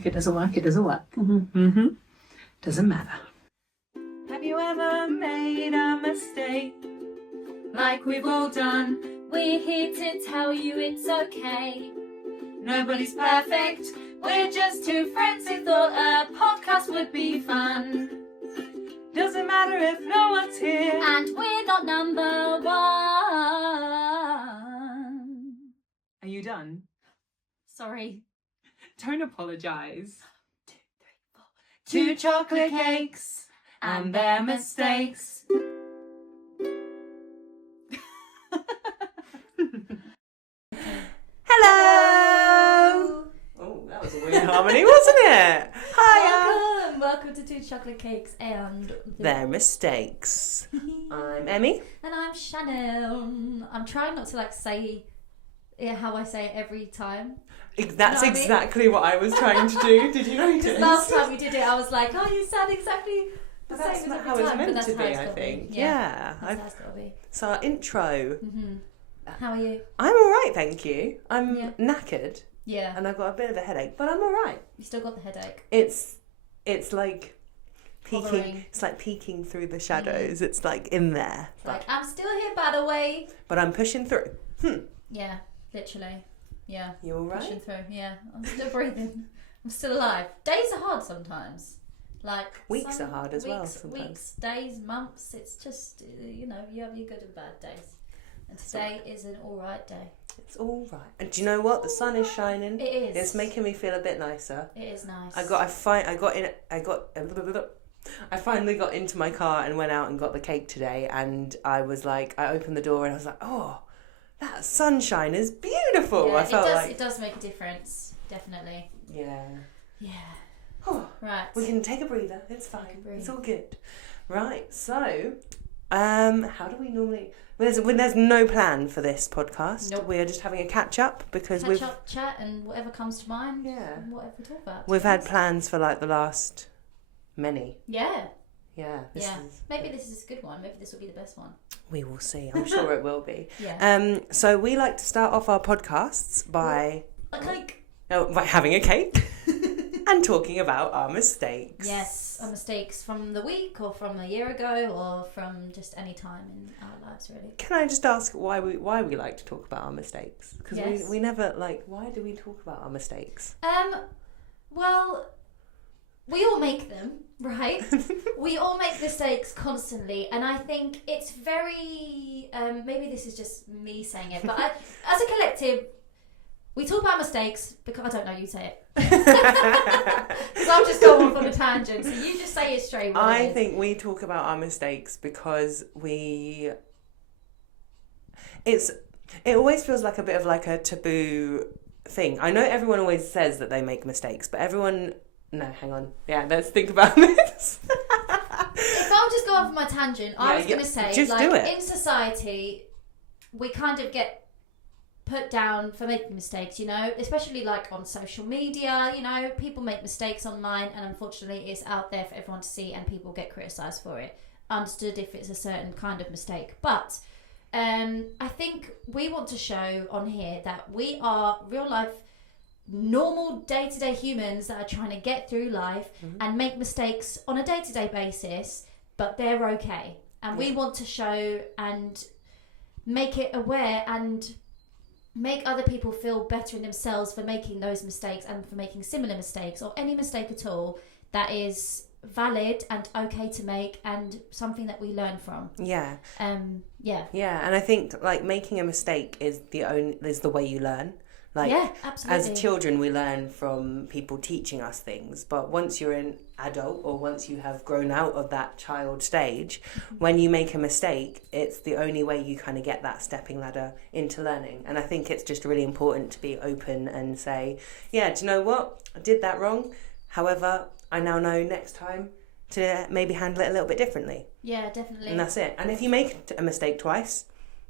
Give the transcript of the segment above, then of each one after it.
If it doesn't work, it doesn't work. Doesn't matter. Have you ever made a mistake? Like we've all done. We're here to tell you it's okay. Nobody's perfect. We're just two friends who thought a podcast would be fun. Doesn't matter if no one's here. And we're not number one. Are you done? Sorry. Don't apologise. 2 chocolate cakes and their mistakes. Hello! Oh, that was a weird harmony, wasn't it? Hiya! Welcome to 2 chocolate cakes and Their mistakes. I'm Emmy. And I'm Shannon. I'm trying not to say it how I say it every time. That's exactly what I was trying to do. Did you notice? Because last time we did it, I was like, "Oh, you sound exactly the same as every how it's time." meant But that's to how be, it's I got to think. be. Yeah. That's how it's got to be. So our intro. How are you? I'm all right, thank you. I'm knackered Yeah. and I've got a bit of a headache, but I'm all right. You still got the headache? It's like peeking. Hovering. It's like peeking through the shadows. It's like in there. It's like, I'm still here, by the way. But I'm pushing through. Yeah, literally. Yeah. You all right? Pushing through. Yeah. I'm still breathing. I'm still alive. Days are hard sometimes. Weeks are hard as well sometimes. Weeks, days, months. It's just, you have your good and bad days. And today is an alright day. It's all right. And do you know what? The sun is shining. It is. It's making me feel a bit nicer. It is nice. I finally got into my car and went out and got the cake today, and I was like, I opened the door and I was like, oh, that sunshine is beautiful. Yeah, I felt it does make a difference, definitely. Yeah. Yeah. Oh, right. we can take a breather. It's fine. breathe. It's all good. Right. So, how do we normally? When there's no plan for this podcast. Nope. We're just having a catch up because Catch up, chat, and whatever comes to mind. Yeah. And whatever we talk about. We've had plans for the last many. Yeah. Yeah. Maybe this is a good one. Maybe this will be the best one. We will see. I'm sure it will be. Yeah. So we like to start off our podcasts by A cake. by having a cake and talking about our mistakes. Yes, our mistakes from the week or from a year ago or from just any time in our lives, really. Can I just ask why we like to talk about our mistakes? Because Yes. we never why do we talk about our mistakes? Well, we all make them, right? We all make mistakes constantly, and I think it's very maybe this is just me saying it, but as a collective, we talk about mistakes because I don't know, you say it. Because I'll just go off on a tangent, so you just say it straight. I think we talk about our mistakes because it always feels like a bit of a taboo thing. I know everyone always says that they make mistakes, but no, hang on. Yeah, let's think about this. If I'll just go off on my tangent, I was going to say, just do it. In society, we kind of get put down for making mistakes, especially on social media, people make mistakes online, and unfortunately it's out there for everyone to see and people get criticised for it. Understood if it's a certain kind of mistake. But I think we want to show on here that we are real life, normal day-to-day humans that are trying to get through life and make mistakes on a day-to-day basis, but they're okay. And we want to show and make it aware and make other people feel better in themselves for making those mistakes and for making similar mistakes or any mistake at all that is valid and okay to make and something that we learn from. Yeah. And I think making a mistake is the way you learn. Absolutely. As children, we learn from people teaching us things, but once you're an adult or once you have grown out of that child stage, when you make a mistake, it's the only way you kind of get that stepping ladder into learning. And I think it's just really important to be open and say, yeah, do you know what? I did that wrong. However, I now know next time to maybe handle it a little bit differently. Yeah, definitely. And that's it. And if you make a mistake twice,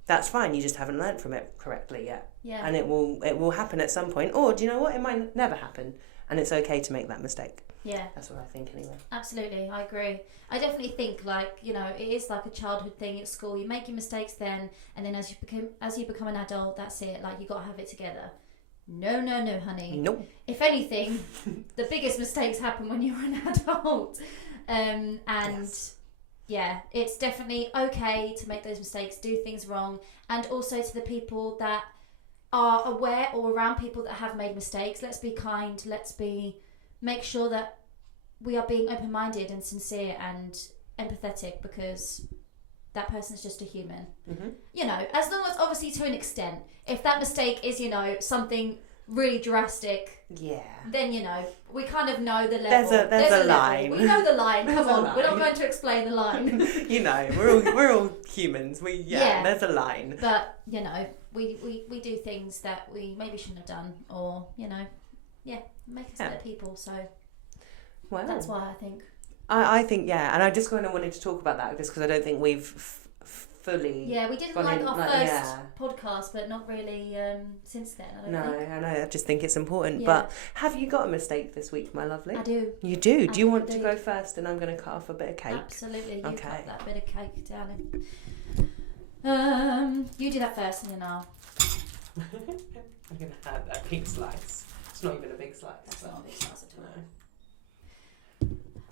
that's fine. You just haven't learned from it correctly yet. Yeah. And it will happen at some point. Or do you know what? It might never happen. And it's okay to make that mistake. Yeah. That's what I think anyway. Absolutely, I agree. I definitely think it is like a childhood thing at school. You make your mistakes then, and then as you become an adult, that's it. You got to have it together. No, honey. Nope. If anything, the biggest mistakes happen when you're an adult. And yeah, it's definitely okay to make those mistakes, do things wrong, and also to the people that are aware or around people that have made mistakes. Let's be kind. Make sure that we are being open-minded and sincere and empathetic, because that person's just a human. You know, as long as, obviously, to an extent, if that mistake is, something really drastic, then, we kind of know the level. There's a line. We know the line. Come on, we're not going to explain the line. We're all humans. There's a line. But, we do things that we maybe shouldn't have done, or, make us better people. So that's why I think. I think, and I just kind of wanted to talk about that just because I don't think we've fully. Yeah, we did our first podcast, but not really since then. I don't think. I know. I just think it's important. Yeah. But have you got a mistake this week, my lovely? I do. You do? Do you want to indeed. go first, and I'm going to cut off a bit of cake? Absolutely. You Okay. cut that bit of cake down. You do that first, and then I'll. I'm going to have that pink slice. It's not even a big slice. That's not a big slice at all.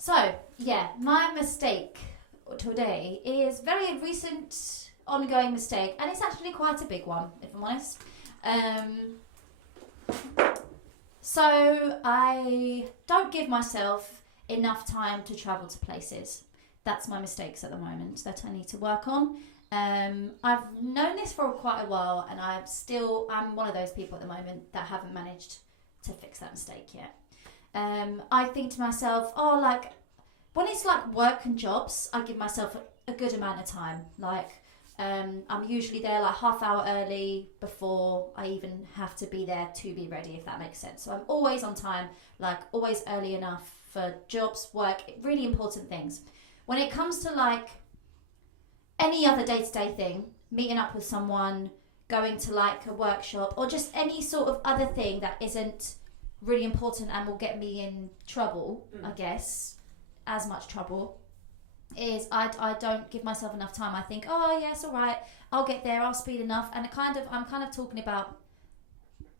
So, my mistake today is very recent, ongoing mistake, and it's actually quite a big one, if I'm honest. So I don't give myself enough time to travel to places. That's my mistakes at the moment that I need to work on. I've known this for quite a while, and I'm one of those people at the moment that haven't managed to fix that mistake yet. I think to myself, when it's like work and jobs, I give myself a good amount of time. I'm usually there like half hour early before I even have to be there to be ready, if that makes sense. So I'm always on time, always early enough for jobs, work, really important things. When it comes to any other day-to-day thing, meeting up with someone, going to a workshop, or just any sort of other thing that isn't really important and will get me in trouble, I guess, as much trouble, is I don't give myself enough time. I think, it's all right, I'll get there, I'll speed enough, and I'm kind of talking about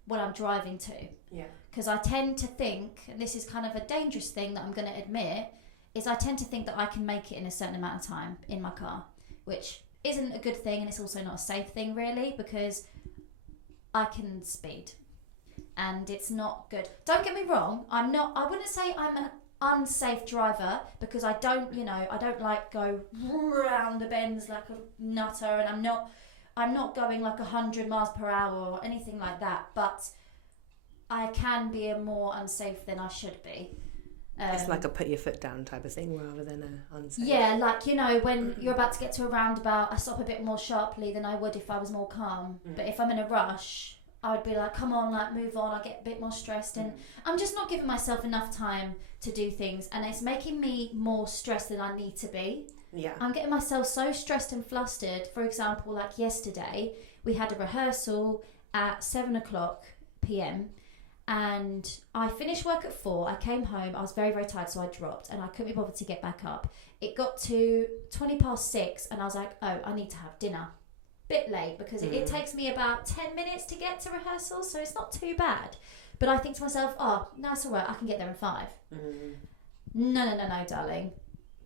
what I'm driving to. Yeah. Because I tend to think, and this is kind of a dangerous thing that I'm going to admit, is I tend to think that I can make it in a certain amount of time in my car, which isn't a good thing, and it's also not a safe thing really, because I can speed. And it's not good. Don't get me wrong, I wouldn't say I'm an unsafe driver, because I don't go round the bends like a nutter, and I'm not going 100 miles per hour or anything like that, but I can be more unsafe than I should be. It's like a put your foot down type of thing rather than a unsafe. Yeah, when you're about to get to a roundabout, I stop a bit more sharply than I would if I was more calm. But if I'm in a rush, I would be like, come on, move on. I get a bit more stressed, and I'm just not giving myself enough time to do things, and it's making me more stressed than I need to be. Yeah. I'm getting myself so stressed and flustered. For example, yesterday, we had a rehearsal at 7:00 p.m. and I finished work at 4. I came home, I was very, very tired, so I dropped, and I couldn't be bothered to get back up. It got to 6:20, and I was like, I need to have dinner. Bit late, because it takes me about 10 minutes to get to rehearsal, so it's not too bad. But I think to myself, no, it's all right, I can get there in 5. No, darling.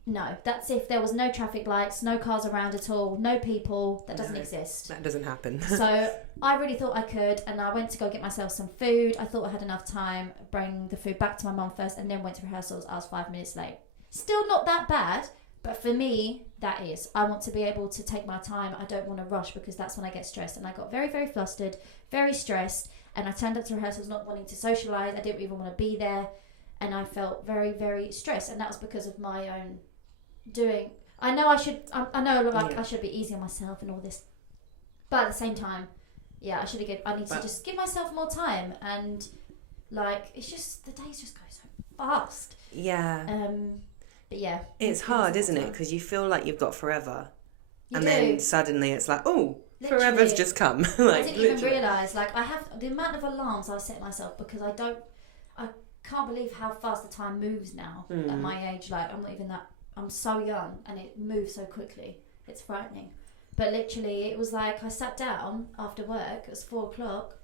No, that's if there was no traffic lights, no cars around at all, no people. That doesn't exist. That doesn't happen. So I really thought I could, and I went to go get myself some food. I thought I had enough time, bring the food back to my mum first, and then went to rehearsals. I was 5 minutes late. Still not that bad, but for me, that is. I want to be able to take my time. I don't want to rush, because that's when I get stressed. And I got very, very flustered, very stressed, and I turned up to rehearsals not wanting to socialise. I didn't even want to be there, and I felt very, very stressed, and that was because of my own doing. I know I should be easy on myself and all this, but at the same time, I need to just give myself more time, and it's just, the days just go so fast. Yeah. But yeah, it's hard, isn't it? Because you feel like you've got forever, then then suddenly it's like, literally, forever's just come. I didn't even realise. I have the amount of alarms I set myself, because I can't believe how fast the time moves now at my age. I'm not even that. I'm so young, and it moves so quickly. It's frightening. But literally, it was I sat down after work. It was 4:00.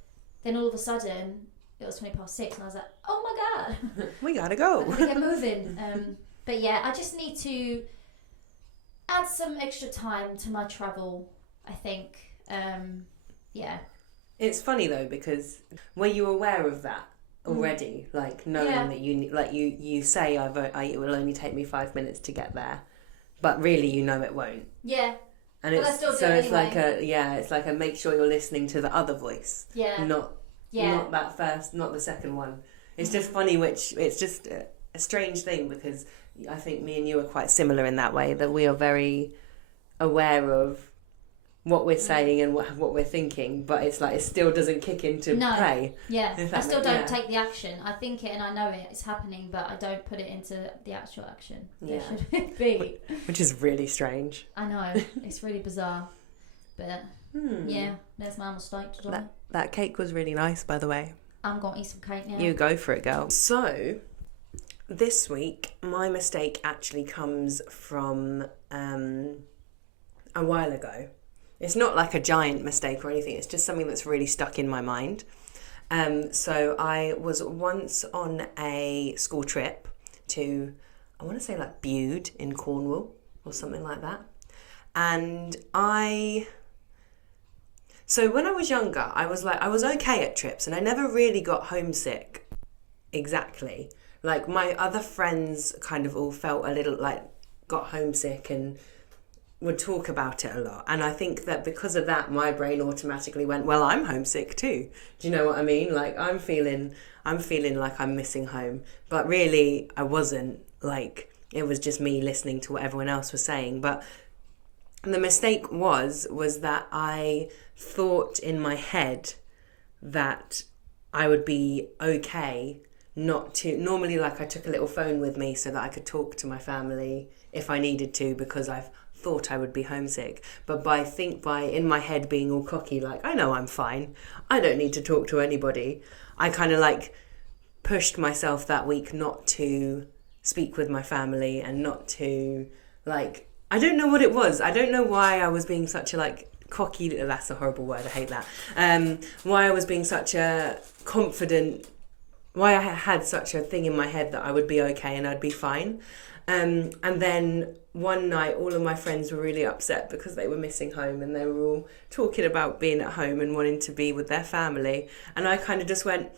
Then all of a sudden, it was 6:20, and I was like, oh my God. We gotta go. I gotta get moving. But yeah, I just need to add some extra time to my travel, I think. Yeah. It's funny though, because were you aware of that already? Like knowing that you say it will only take me 5 minutes to get there, but really you know it won't. Yeah. And But I still do it anyway. It's like a make sure you're listening to the other voice. Yeah. Not that first, not the second one. It's just funny, it's just a strange thing, because I think me and you are quite similar in that way, that we are very aware of what we're saying and what we're thinking, but it's like it still doesn't kick into play. Yeah, I still don't take the action. I think it and I know it's happening, but I don't put it into the actual action. Yeah. There should be. Which is really strange. I know, it's really bizarre. But yeah, there's my mistake today. That cake was really nice, by the way. I'm going to eat some cake now. You go for it, girl. So, this week, my mistake actually comes from a while ago. It's not like a giant mistake or anything. It's just something that's really stuck in my mind. So I was once on a school trip to, I want to say like Bude in Cornwall or something like that. And so when I was younger, I was okay at trips, and I never really got homesick exactly. Like my other friends kind of all felt a little like got homesick and would talk about it a lot, and I think that because of that my brain automatically went, well, I'm homesick too. Do you know what I mean? Like I'm feeling like I'm missing home, but really I wasn't. Like it was just me listening to what everyone else was saying. But the mistake was that I thought in my head that I would be okay not to, normally like I took a little phone with me so that I could talk to my family if I needed to, because I've thought I would be homesick. But by in my head being all cocky, like I know I'm fine, I don't need to talk to anybody, I kind of like pushed myself that week not to speak with my family and not to like, I don't know what it was, I don't know why I was being such a like cocky, that's a horrible word, I hate that, why I was being such a confident, why I had such a thing in my head that I would be okay and I'd be fine. And then one night all of my friends were really upset because they were missing home, and they were all talking about being at home and wanting to be with their family. And I kind of just went,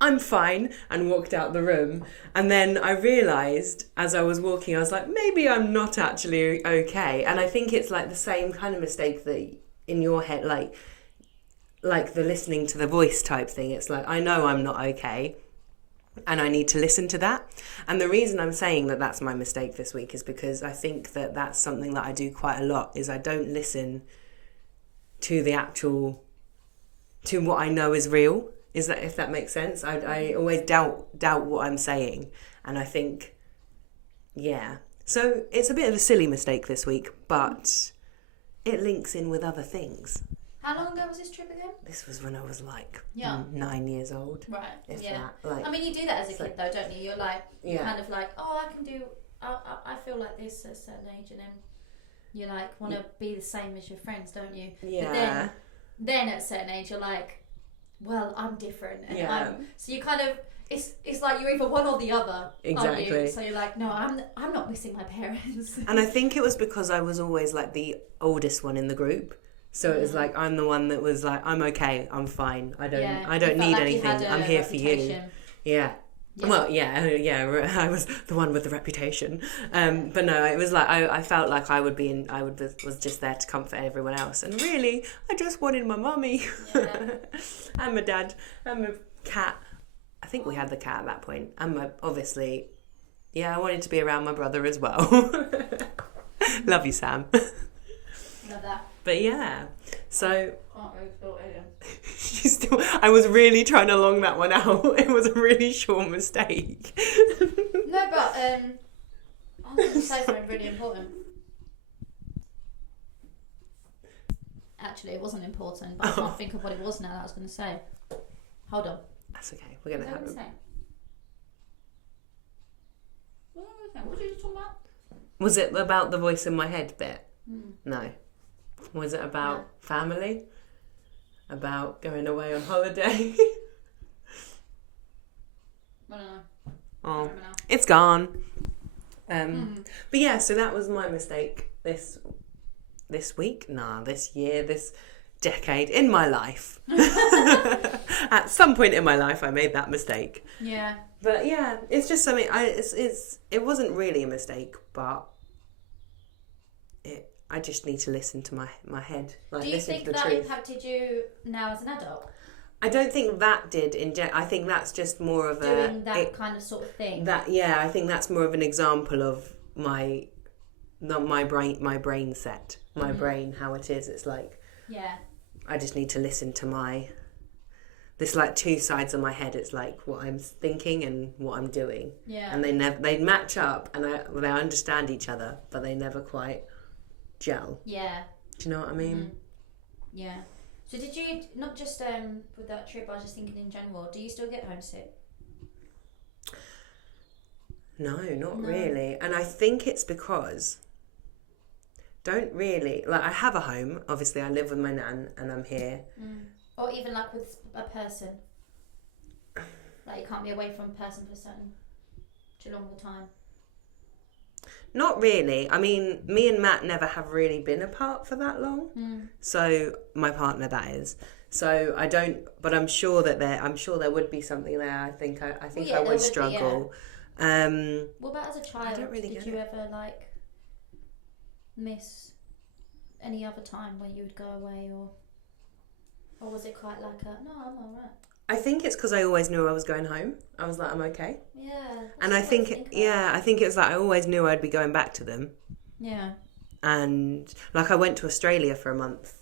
I'm fine, and walked out the room. And then I realised as I was walking, I was like, maybe I'm not actually okay. And I think it's like the same kind of mistake that in your head, like the listening to the voice type thing. It's like, I know I'm not okay, and I need to listen to that. And the reason I'm saying that that's my mistake this week is because I think that that's something that I do quite a lot, is I don't listen to to what I know is real. Is that, if that makes sense? I always doubt what I'm saying. And I think, yeah. So it's a bit of a silly mistake this week, but it links in with other things. How long ago was this trip again? This was when I was like 9 years old. Right. If yeah. that, like, I mean, you do that as a kid, though, don't you? You're like, kind of like, oh, I can do. I feel like this at a certain age, and then you like want to be the same as your friends, don't you? Yeah. But then at a certain age, you're like, well, I'm different, and Yeah. so you kind of. It's like you're either one or the other. Exactly. Aren't you? So you're like, no, I'm not missing my parents. And I think it was because I was always like the oldest one in the group. So it was like I'm the one that was like, I'm okay, I'm fine. I don't need anything. I'm here for you. Yeah. Well, yeah. I was the one with the reputation. But no, it was like I felt like was just there to comfort everyone else. And really, I just wanted my mummy and my dad and my cat. I think we had the cat at that point. And obviously, I wanted to be around my brother as well. Love you, Sam. Love that. But yeah, so Can't really feel it. I was really trying to long that one out. It was a really short mistake. No, but I was going to say something really important. Actually, it wasn't important, but I can't think of what it was now that I was going to say. Hold on. That's okay. We're going to have it. What did you talk about? Was it about the voice in my head bit? No. Was it about family? About going away on holiday? Oh, remember now. it's gone. But yeah, so that was my mistake this week. Nah, this year, this decade in my life. At some point in my life, I made that mistake. Yeah. But yeah, it's just something. It wasn't really a mistake, but I just need to listen to my head. Like, Do you think that impacted you now as an adult? I don't think that did. I think that's just more of doing that kind of sort of thing. I think that's more of an example of my brain set, my brain, how it is. It's like, yeah, I just need to listen to there's like two sides of my head. It's like what I'm thinking and what I'm doing. Yeah. And they match up, and they understand each other, but they never quite gel. Yeah. Do you know what I mean? Yeah. So did you, not just with that trip, I was just thinking in general, do you still get homesick? No, not really. And I think it's because I have a home. Obviously, I live with my nan and I'm here. Or even like with a person. Like you can't be away from a person for too long of a time. Not really. I mean, me and Matt never have really been apart for that long. So my partner, that is. So I don't. But I'm sure there would be something there. I think I would struggle. What about as a child? I don't really did you ever like miss any other time where you would go away, or was it quite like no, I'm alright? I think it's because I always knew I was going home. I was like, I'm okay. Yeah. And I think I think it was like I always knew I'd be going back to them. Yeah. And like I went to Australia for a month.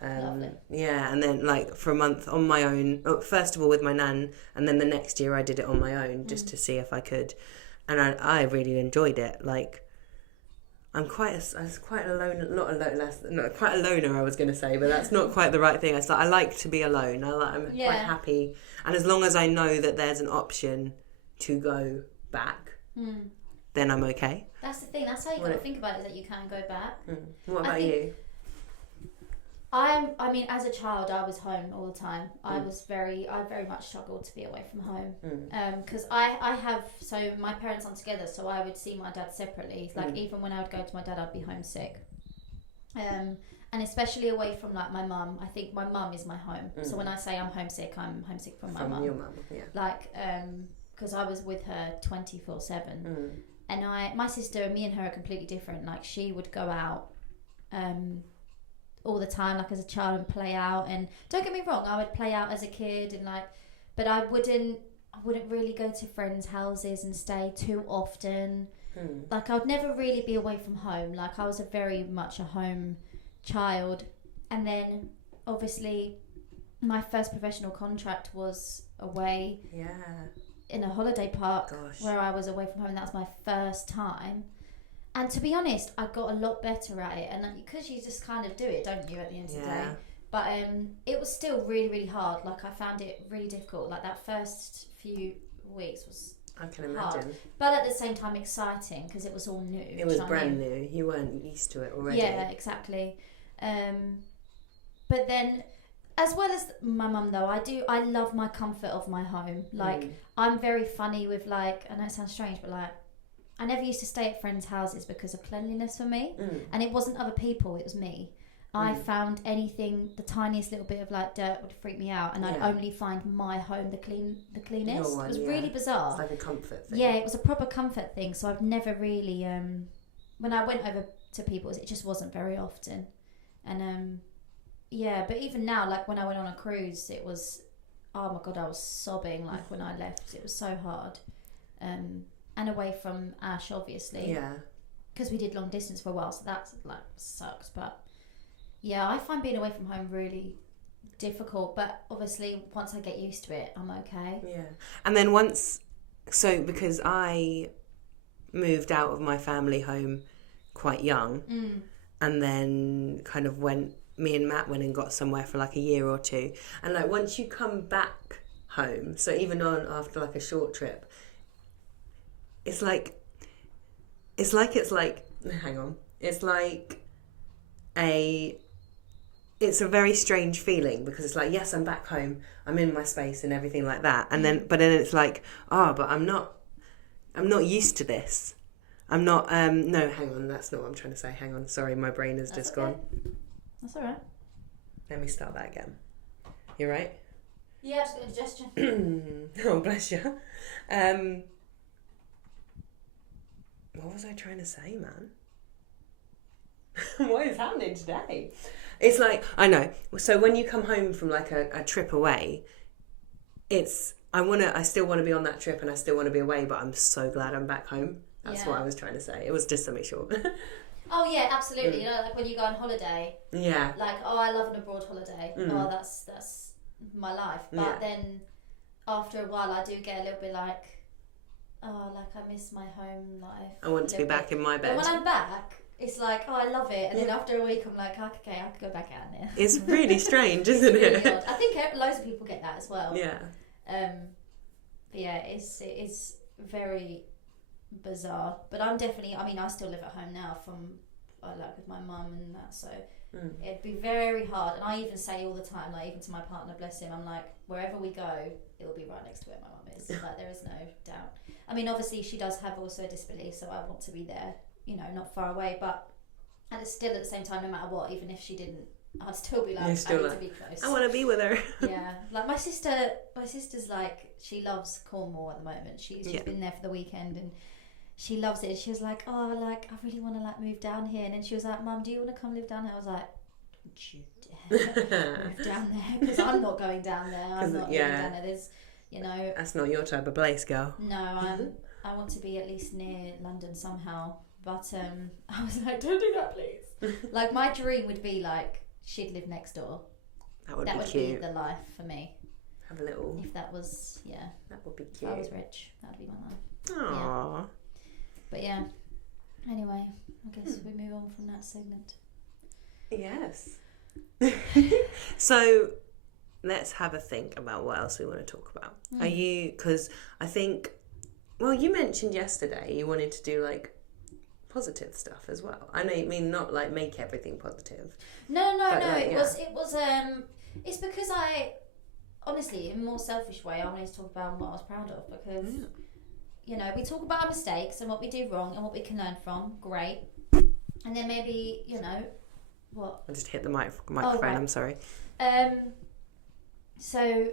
Lovely. Yeah, and then like for a month on my own. First of all with my nan, and then the next year I did it on my own just to see if I could. And I really enjoyed it. Like I was quite a loner. Quite a loner, I was going to say, but that's not quite the right thing. It's like I like to be alone. I'm quite happy, and as long as I know that there's an option to go back, then I'm okay. That's the thing. That's how you got to think about it, is that you can go back. What about you? I mean, as a child, I was home all the time. I very much struggled to be away from home. Because so my parents aren't together, so I would see my dad separately. Like even when I would go to my dad, I'd be homesick. And especially away from like my mum. I think my mum is my home. So when I say I'm homesick from my mum. From your mum, yeah. Like, because I was with her 24/7. And my sister, me and her are completely different. Like she would go out, all the time, like as a child, and play out. And don't get me wrong, I would play out as a kid, and like, but I wouldn't really go to friends' houses and stay too often. Like I would never really be away from home. Like I was very much a home child. And then obviously my first professional contract was away in a holiday park where I was away from home, and that was my first time. And to be honest, I got a lot better at it, and because you just kind of do it, don't you, at the end of the day? But it was still really, really hard. Like I found it really difficult. Like that first few weeks was I can imagine. Hard. But at the same time exciting because it was all new. It was brand new. You weren't used to it already. Yeah, exactly. But then, as well as my mum though, I love my comfort of my home. Like I'm very funny with like, I know it sounds strange, but like I never used to stay at friends' houses because of cleanliness for me. And it wasn't other people, it was me. I found anything, the tiniest little bit of like dirt would freak me out, and I'd only find my home the cleanest. It was really bizarre. It's like a comfort thing. Yeah, it was a proper comfort thing. So I've never really, when I went over to people's, it just wasn't very often. And but even now, like when I went on a cruise, it was, oh my God, I was sobbing like when I left. It was so hard. And away from Ash, obviously. Yeah. Because we did long distance for a while, so that like sucks. But yeah, I find being away from home really difficult. But obviously, once I get used to it, I'm okay. Yeah. And then because I moved out of my family home quite young, and then kind of me and Matt went and got somewhere for like a year or two. And like once you come back home, so even after like a short trip, it's like it's a very strange feeling, because it's like, yes, I'm back home, I'm in my space and everything like that, and then it's like, but I'm not I'm not used to this. I'm not, no, hang on, that's not what I'm trying to say. Hang on, sorry, my brain has just gone. That's all right. Let me start that again. You right? Yeah, just got indigestion. Oh, bless you. What was I trying to say, man? What is happening today? It's like, I know. So when you come home from like a trip away, I still want to be on that trip and I still want to be away, but I'm so glad I'm back home. That's what I was trying to say. It was just to make sure. Oh yeah, absolutely. You know, like when you go on holiday. Yeah. Like, oh, I love an abroad holiday. Oh, that's my life. But then after a while, I do get a little bit like, oh, like I miss my home life. I want to be back in my bed. But when I'm back, it's like, oh, I love it. And then after a week, I'm like, okay, I could go back out there. It's really strange, isn't it? Really odd. I think loads of people get that as well. Yeah. But yeah, it's very bizarre. But I'm definitely, I mean, I still live at home now like with my mum and that, so it'd be very hard. And I even say all the time, like even to my partner, bless him, I'm like, wherever we go, it'll be right next to where my mum is. Like there is no doubt. I mean, obviously she does have also a disability, so I want to be there, you know, not far away, but and it's still at the same time, no matter what, even if she didn't, I'd still be like, I need to be close. I want to be with her. Yeah, like my sister's like, she loves Cornwall at the moment. She's been there for the weekend and she loves it. She was like, oh, like I really want to like move down here. And then she was like, Mum, do you want to come live down here? I was like, don't you dare move down there, because I'm not going down there. I'm not living down there. There's, you know, that's not your type of place, girl. No, I want to be at least near London somehow. But I was like, don't do that, please. Like my dream would be like she'd live next door. That would be the life for me. Have a little. If that was, that would be cute. If I was rich, that'd be my life. Aww. Yeah. But yeah. Anyway, I guess we move on from that segment. Yes. So let's have a think about what else we want to talk about. Are you? Because I think, well, you mentioned yesterday you wanted to do like positive stuff as well. I know you mean not like make everything positive. No. Like, it was. It's because I, honestly, in a more selfish way, I wanted to talk about what I was proud of, because you know, we talk about our mistakes and what we do wrong and what we can learn from. Great. And then maybe, you know, what? I just hit the microphone. Right. I'm sorry. So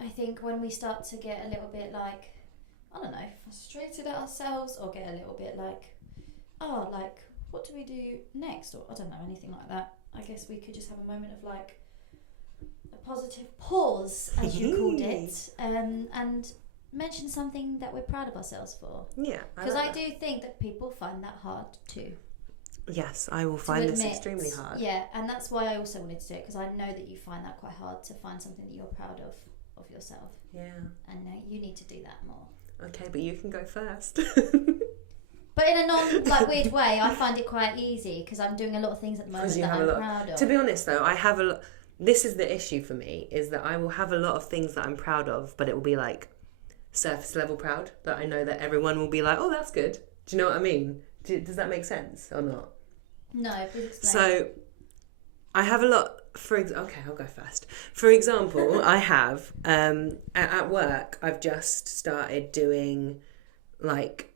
I think when we start to get a little bit like, I don't know, frustrated at ourselves, or get a little bit like, oh, like, what do we do next? Or I don't know, anything like that. I guess we could just have a moment of like a positive pause, as you called it, and mention something that we're proud of ourselves for. Yeah. Because I do think that people find that hard too. Yes, I will find this extremely hard. Yeah, and that's why I also wanted to do it, because I know that you find that quite hard to find something that you're proud of yourself. Yeah. And you need to do that more. Okay, but you can go first. But in a non-weird way, I find it quite easy, because I'm doing a lot of things at the moment that I'm proud of. To be honest though, I have a lot. This is the issue for me, is that I will have a lot of things that I'm proud of, but it will be like surface level proud, that I know that everyone will be like, oh, that's good. Do you know what I mean? Does that make sense or not? No, please explain. So I have a lot. Okay, I'll go first. For example, I have at work, I've just started doing like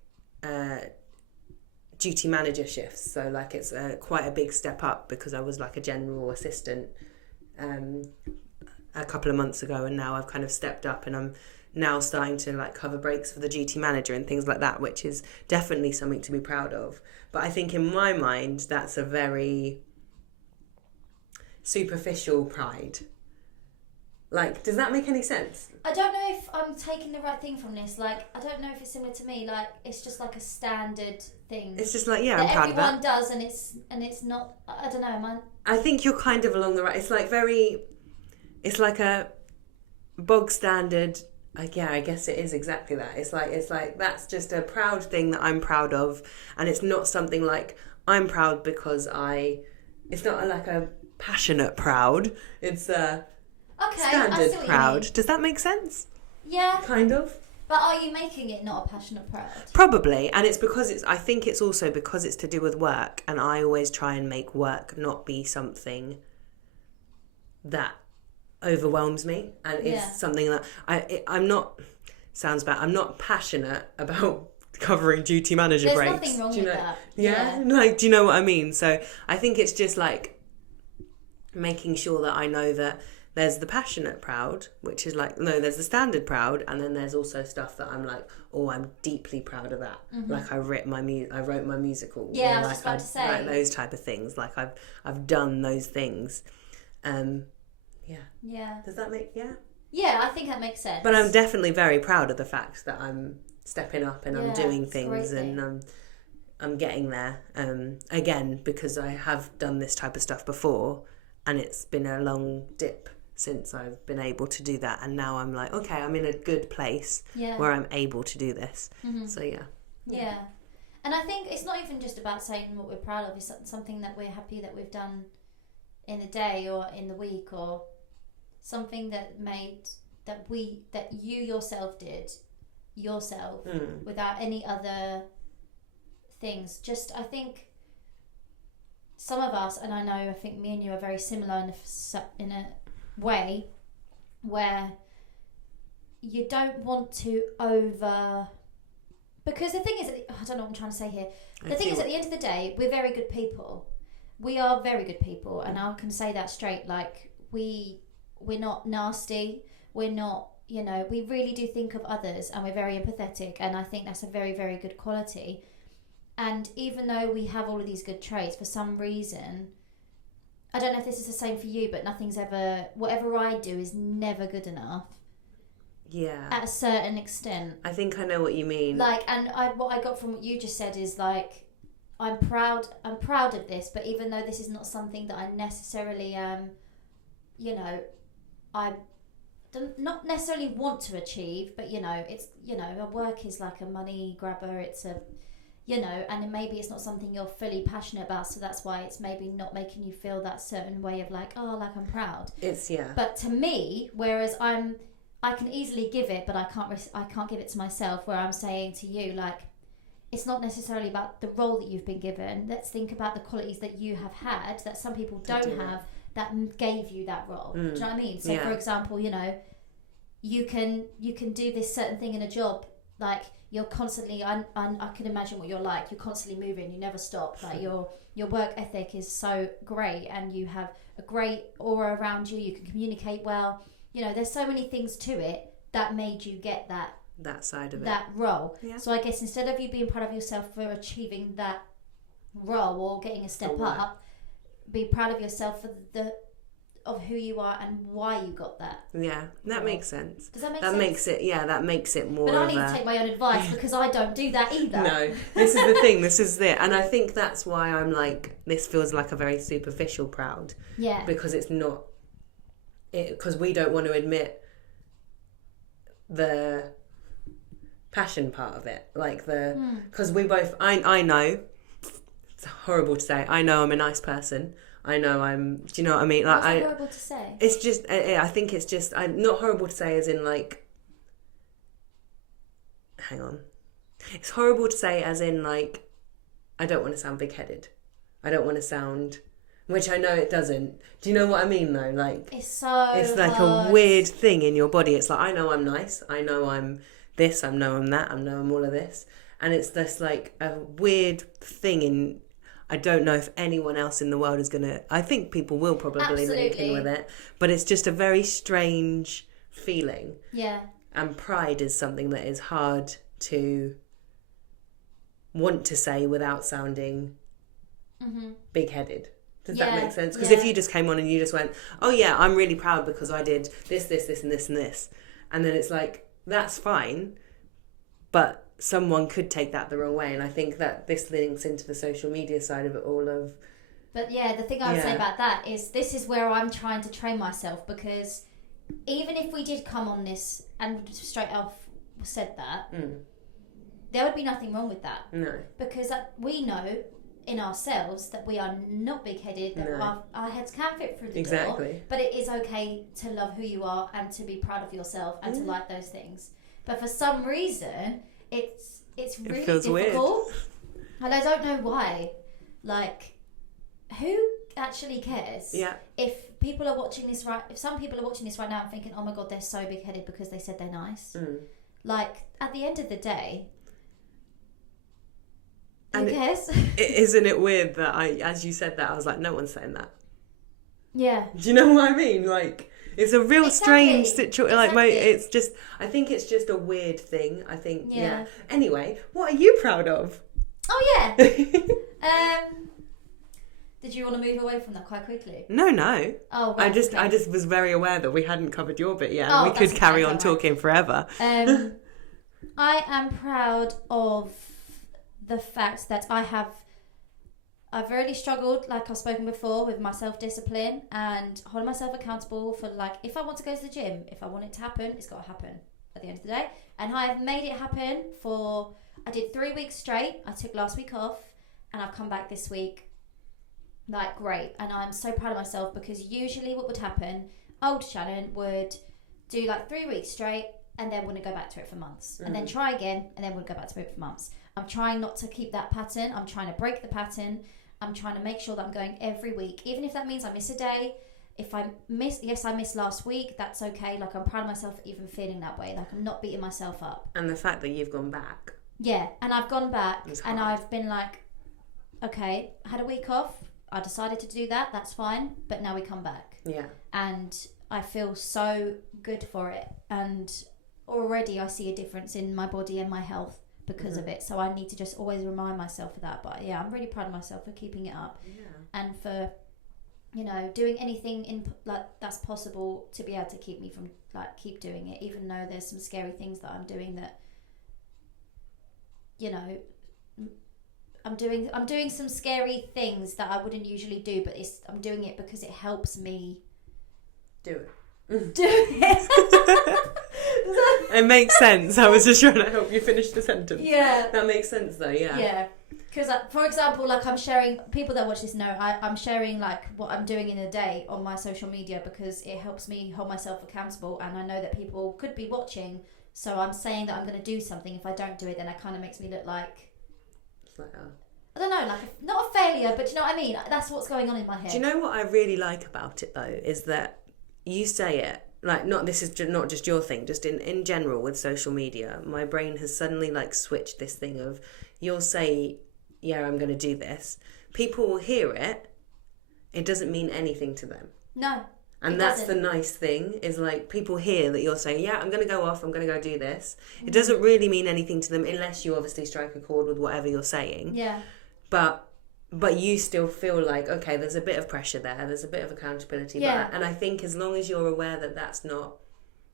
duty manager shifts. So like it's quite a big step up, because I was like a general assistant a couple of months ago, and now I've kind of stepped up and I'm now starting to like cover breaks for the duty manager and things like that, which is definitely something to be proud of. But I think in my mind, that's a very superficial pride. Like, does that make any sense? I don't know if I'm taking the right thing from this. Like, I don't know if it's similar to me. Like, it's just like a standard thing. It's just like, I'm proud of that. Everyone does, and it's not. I don't know. I think you're kind of along the right. It's like it's like a bog standard. I guess it is exactly that. It's like that's just a proud thing that I'm proud of, and it's not something like I'm proud because it's not like a passionate proud. It's a standard proud. Does that make sense? Yeah. Kind of. But are you making it not a passionate proud? Probably, and it's because I think it's also because it's to do with work, and I always try and make work not be something that overwhelms me, and it's something that I'm not, sounds bad, I'm not passionate about covering duty manager There's breaks. nothing wrong do you with know? that. Yeah, like, do you know what I mean? So I think it's just like making sure that I know that there's the passionate proud, which is like, no, there's the standard proud, and then there's also stuff that I'm like, oh, I'm deeply proud of that. Like I wrote my musical. Yeah, I was like just about to say. like those type of things. Like I've done those things. Yeah. Does that make Yeah, I think that makes sense. But I'm definitely very proud of the fact that I'm stepping up and I'm doing it's a great things and I'm getting there. Again, because I have done this type of stuff before, and it's been a long dip since I've been able to do that, and now I'm like, okay, I'm in a good place where I'm able to do this. So yeah. And I think it's not even just about saying what we're proud of. It's something that we're happy that we've done in the day or in the week, or something that you yourself did yourself without any other things. Just, I think some of us, and I think me and you are very similar in a way where you don't want to because the thing is, I don't know what I'm trying to say here. The thing is, at the end of the day, we're very good people. We are very good people, and I can say that straight. Like, we're not nasty. We're not, we really do think of others, and we're very empathetic, and I think that's a very, very good quality. And even though we have all of these good traits, for some reason, I don't know if this is the same for you, but whatever I do is never good enough. Yeah. At a certain extent. I think I know what you mean. Like, and what I got from what you just said is like, I'm proud of this, but even though this is not something that I necessarily, I don't not necessarily want to achieve, but it's, a work is like a money grabber. It's a, and then maybe it's not something you're fully passionate about, so that's why it's maybe not making you feel that certain way of like, oh, like I'm proud. But to me, whereas I can easily give it, but I can't give it to myself, where I'm saying to you, like, it's not necessarily about the role that you've been given. Let's think about the qualities that you have had that some people don't have, that gave you that role. Do you know what I mean? So for example, you can do this certain thing in a job, like you're constantly, I can imagine what you're like. You're constantly moving. You never stop. Like your work ethic is so great, and you have a great aura around you. You can communicate well. There's so many things to it that made you get that side of that role. Yeah. So I guess instead of you being proud of yourself for achieving that role or getting a step up, be proud of yourself for of who you are and why you got that. Yeah, that makes sense. Does that make sense? That makes it more. But I need to take my own advice because I don't do that either. No, this is the thing. This is it, and I think that's why I'm like, this feels like a very superficial proud. Yeah. Because it's not. Because we don't want to admit the passion part of it, like because we both. I know. It's horrible to say. I know I'm a nice person. I know I'm. Do you know what I mean? Like, what's horrible to say? It's just. I think it's just. Not horrible to say, as in like. Hang on. It's horrible to say, as in like. I don't want to sound big-headed. I don't want to sound. Which I know it doesn't. Do you know what I mean though? Like. It's so. It's like hard. A weird thing in your body. It's like, I know I'm nice. I know I'm this. I know I'm that. I know I'm all of this. And it's this like a weird thing in. I don't know if anyone else in the world is going to... I think people will probably link in with it. But it's just a very strange feeling. Yeah. And pride is something that is hard to want to say without sounding big-headed. Does that make sense? Because if you just came on and you just went, oh yeah, I'm really proud because I did this, this, this, and this, and this. And then it's like, that's fine. But... someone could take that the wrong way, and I think that this links into the social media side of it all of... But yeah, the thing I would say about that is this is where I'm trying to train myself, because even if we did come on this and straight off said that, there would be nothing wrong with that. No. Because we know in ourselves that we are not big-headed, that our heads can fit through the door, but it is okay to love who you are and to be proud of yourself and to like those things. But for some reason... It's really difficult, weird. And I don't know why. Like, who actually cares? Yeah. If people are watching this if some people are watching this right now and thinking, oh my god, they're so big-headed because they said they're nice. Like, at the end of the day, Who cares? Isn't it weird that as you said that, I was like, no one's saying that. Yeah. Do you know what I mean? Like, it's a real strange situation. Exactly. Like, it's just, I think it's just a weird thing. I think, Yeah. Anyway, what are you proud of? Oh, yeah. Did you want to move away from that quite quickly? No. Oh, right, I just was very aware that we hadn't covered your bit yet. Oh, And we could that's carry okay, on don't talking forever. I am proud of the fact that I've really struggled, like I've spoken before, with my self-discipline and holding myself accountable for, like, if I want to go to the gym, if I want it to happen, it's got to happen at the end of the day. And I have made it happen I did 3 weeks straight. I took last week off and I've come back this week. Like, great. And I'm so proud of myself because usually what would happen, old Shannon would do like 3 weeks straight and then wouldn't go back to it for months. And then try again and then would go back to it for months. I'm trying not to keep that pattern. I'm trying to break the pattern. I'm trying to make sure that I'm going every week. Even if that means I miss a day. If I missed last week, that's okay. Like, I'm proud of myself for even feeling that way. Like, I'm not beating myself up. And the fact that you've gone back. Yeah, and I've gone back and hard. I've been like, okay, I had a week off. I decided to do that. That's fine. But now we come back. Yeah. And I feel so good for it. And already I see a difference in my body and my health because of it. So I need to just always remind myself of that. But yeah, I'm really proud of myself for keeping it up. Yeah. And for, doing anything that's possible to be able to keep me from keep doing it, even though there's some scary things that I'm doing that, I'm doing some scary things that I wouldn't usually do, but I'm doing it because it helps me do it. do it. It makes sense. I was just trying to help you finish the sentence. Yeah. That makes sense though, yeah. Yeah. Because, for example, I'm sharing, people that watch this know, I'm sharing, what I'm doing in a day on my social media because it helps me hold myself accountable, and I know that people could be watching, so I'm saying that I'm going to do something. If I don't do it, then it kind of makes me look like, It's like, I don't know, not a failure, but do you know what I mean? That's what's going on in my head. Do you know what I really like about it though, is that you say it, this is not just your thing, just in general with social media, my brain has suddenly switched this thing of, you'll say, yeah, I'm going to do this. People will hear it. It doesn't mean anything to them. No. And that's the nice thing, is people hear that you're saying, yeah, I'm going to go off, I'm going to go do this. It doesn't really mean anything to them unless you obviously strike a chord with whatever you're saying. Yeah. But you still feel like, okay, there's a bit of pressure there. There's a bit of accountability. Yeah. And I think as long as you're aware that that's not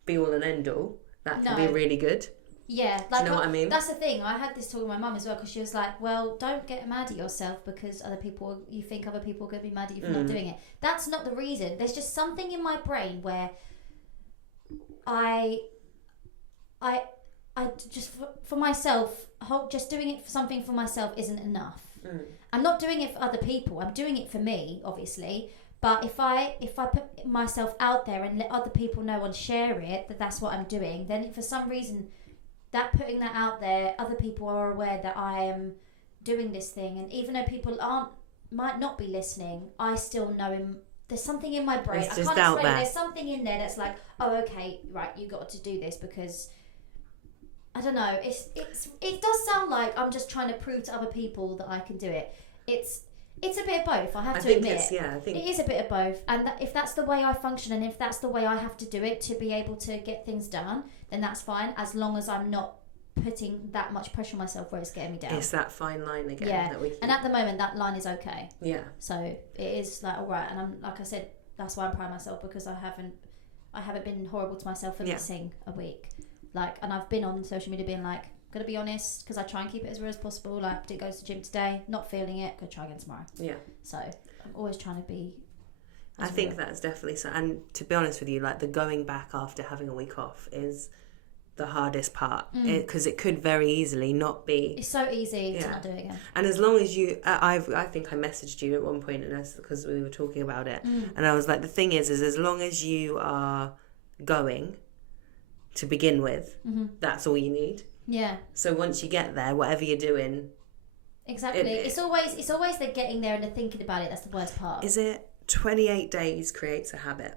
be all and end all, that can be really good. Yeah. Do you know what I mean? That's the thing. I had this talk with my mum as well, because she was like, well, don't get mad at yourself because you think other people are going to be mad at you for not doing it. That's not the reason. There's just something in my brain where I just, for myself, just doing it for something for myself isn't enough. I'm not doing it for other people. I'm doing it for me, obviously. But if I put myself out there and let other people know and share it, that's what I'm doing, then for some reason, that putting that out there, other people are aware that I am doing this thing. And even though people might not be listening, I still know there's something in my brain. It's I just can't out explain it. there. There's something in there that's like, oh, okay, right, you got to do this because, I don't know, it does sound like I'm just trying to prove to other people that I can do it. It's a bit of both, I have to admit. I think it is a bit of both. And if that's the way I function and if that's the way I have to do it to be able to get things done, then that's fine, as long as I'm not putting that much pressure on myself where it's getting me down. It's that fine line again. Yeah. That we keep. And at the moment, that line is okay. Yeah. So it is all right. And I'm, like I said, that's why I'm proud of myself, because I haven't been horrible to myself for missing a week. And I've been on social media being like, gotta be honest, because I try and keep it as real as possible. Didn't go to the gym today, not feeling it, gonna try again tomorrow. Yeah. So I'm always trying to be. I think that's definitely so. And to be honest with you, the going back after having a week off is the hardest part, because it could very easily not be. It's so easy to not do it again. And as long as you, I think I messaged you at one point, and that's because we were talking about it, and I was like, the thing is as long as you are going to begin with, that's all you need. Yeah. So once you get there, whatever you're doing. Exactly. It's always the getting there and the thinking about it that's the worst part. Is it 28 days creates a habit?